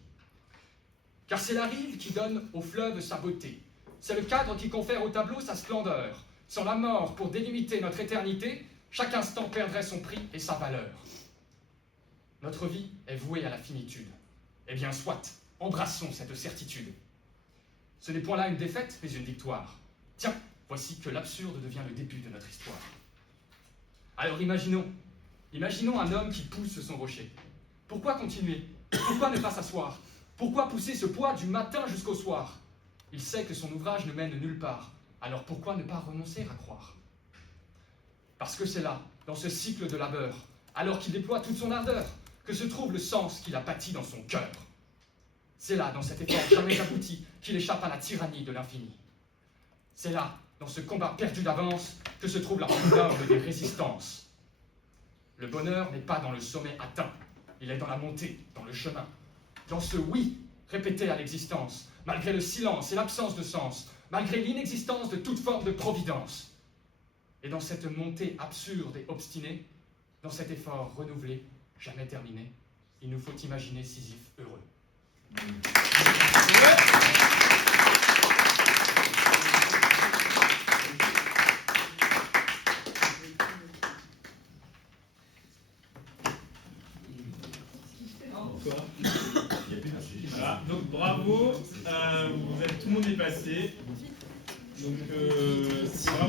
Car c'est la rive qui donne au fleuve sa beauté. C'est le cadre qui confère au tableau sa splendeur. Sans la mort pour délimiter notre éternité, chaque instant perdrait son prix et sa valeur. Notre vie est vouée à la finitude. Eh bien, soit, embrassons cette certitude. Ce n'est point là une défaite, mais une victoire. Tiens, voici que l'absurde devient le début de notre histoire. Alors imaginons un homme qui pousse son rocher. Pourquoi continuer? Pourquoi ne pas s'asseoir? Pourquoi pousser ce poids du matin jusqu'au soir? Il sait que son ouvrage ne mène nulle part. Alors pourquoi ne pas renoncer à croire? Parce que c'est là, dans ce cycle de labeur, alors qu'il déploie toute son ardeur, que se trouve le sens qu'il a bâti dans son cœur. C'est là, dans cet effort jamais abouti, qu'il échappe à la tyrannie de l'infini. C'est là, dans ce combat perdu d'avance, que se trouve la plus noble des résistances. Le bonheur n'est pas dans le sommet atteint, il est dans la montée, dans le chemin. Dans ce oui répété à l'existence, malgré le silence et l'absence de sens, malgré l'inexistence de toute forme de providence. Et dans cette montée absurde et obstinée, dans cet effort renouvelé, jamais terminé, il nous faut imaginer Sisyphe heureux. Voilà, donc bravo, tout le monde est passé. Donc c'est vraiment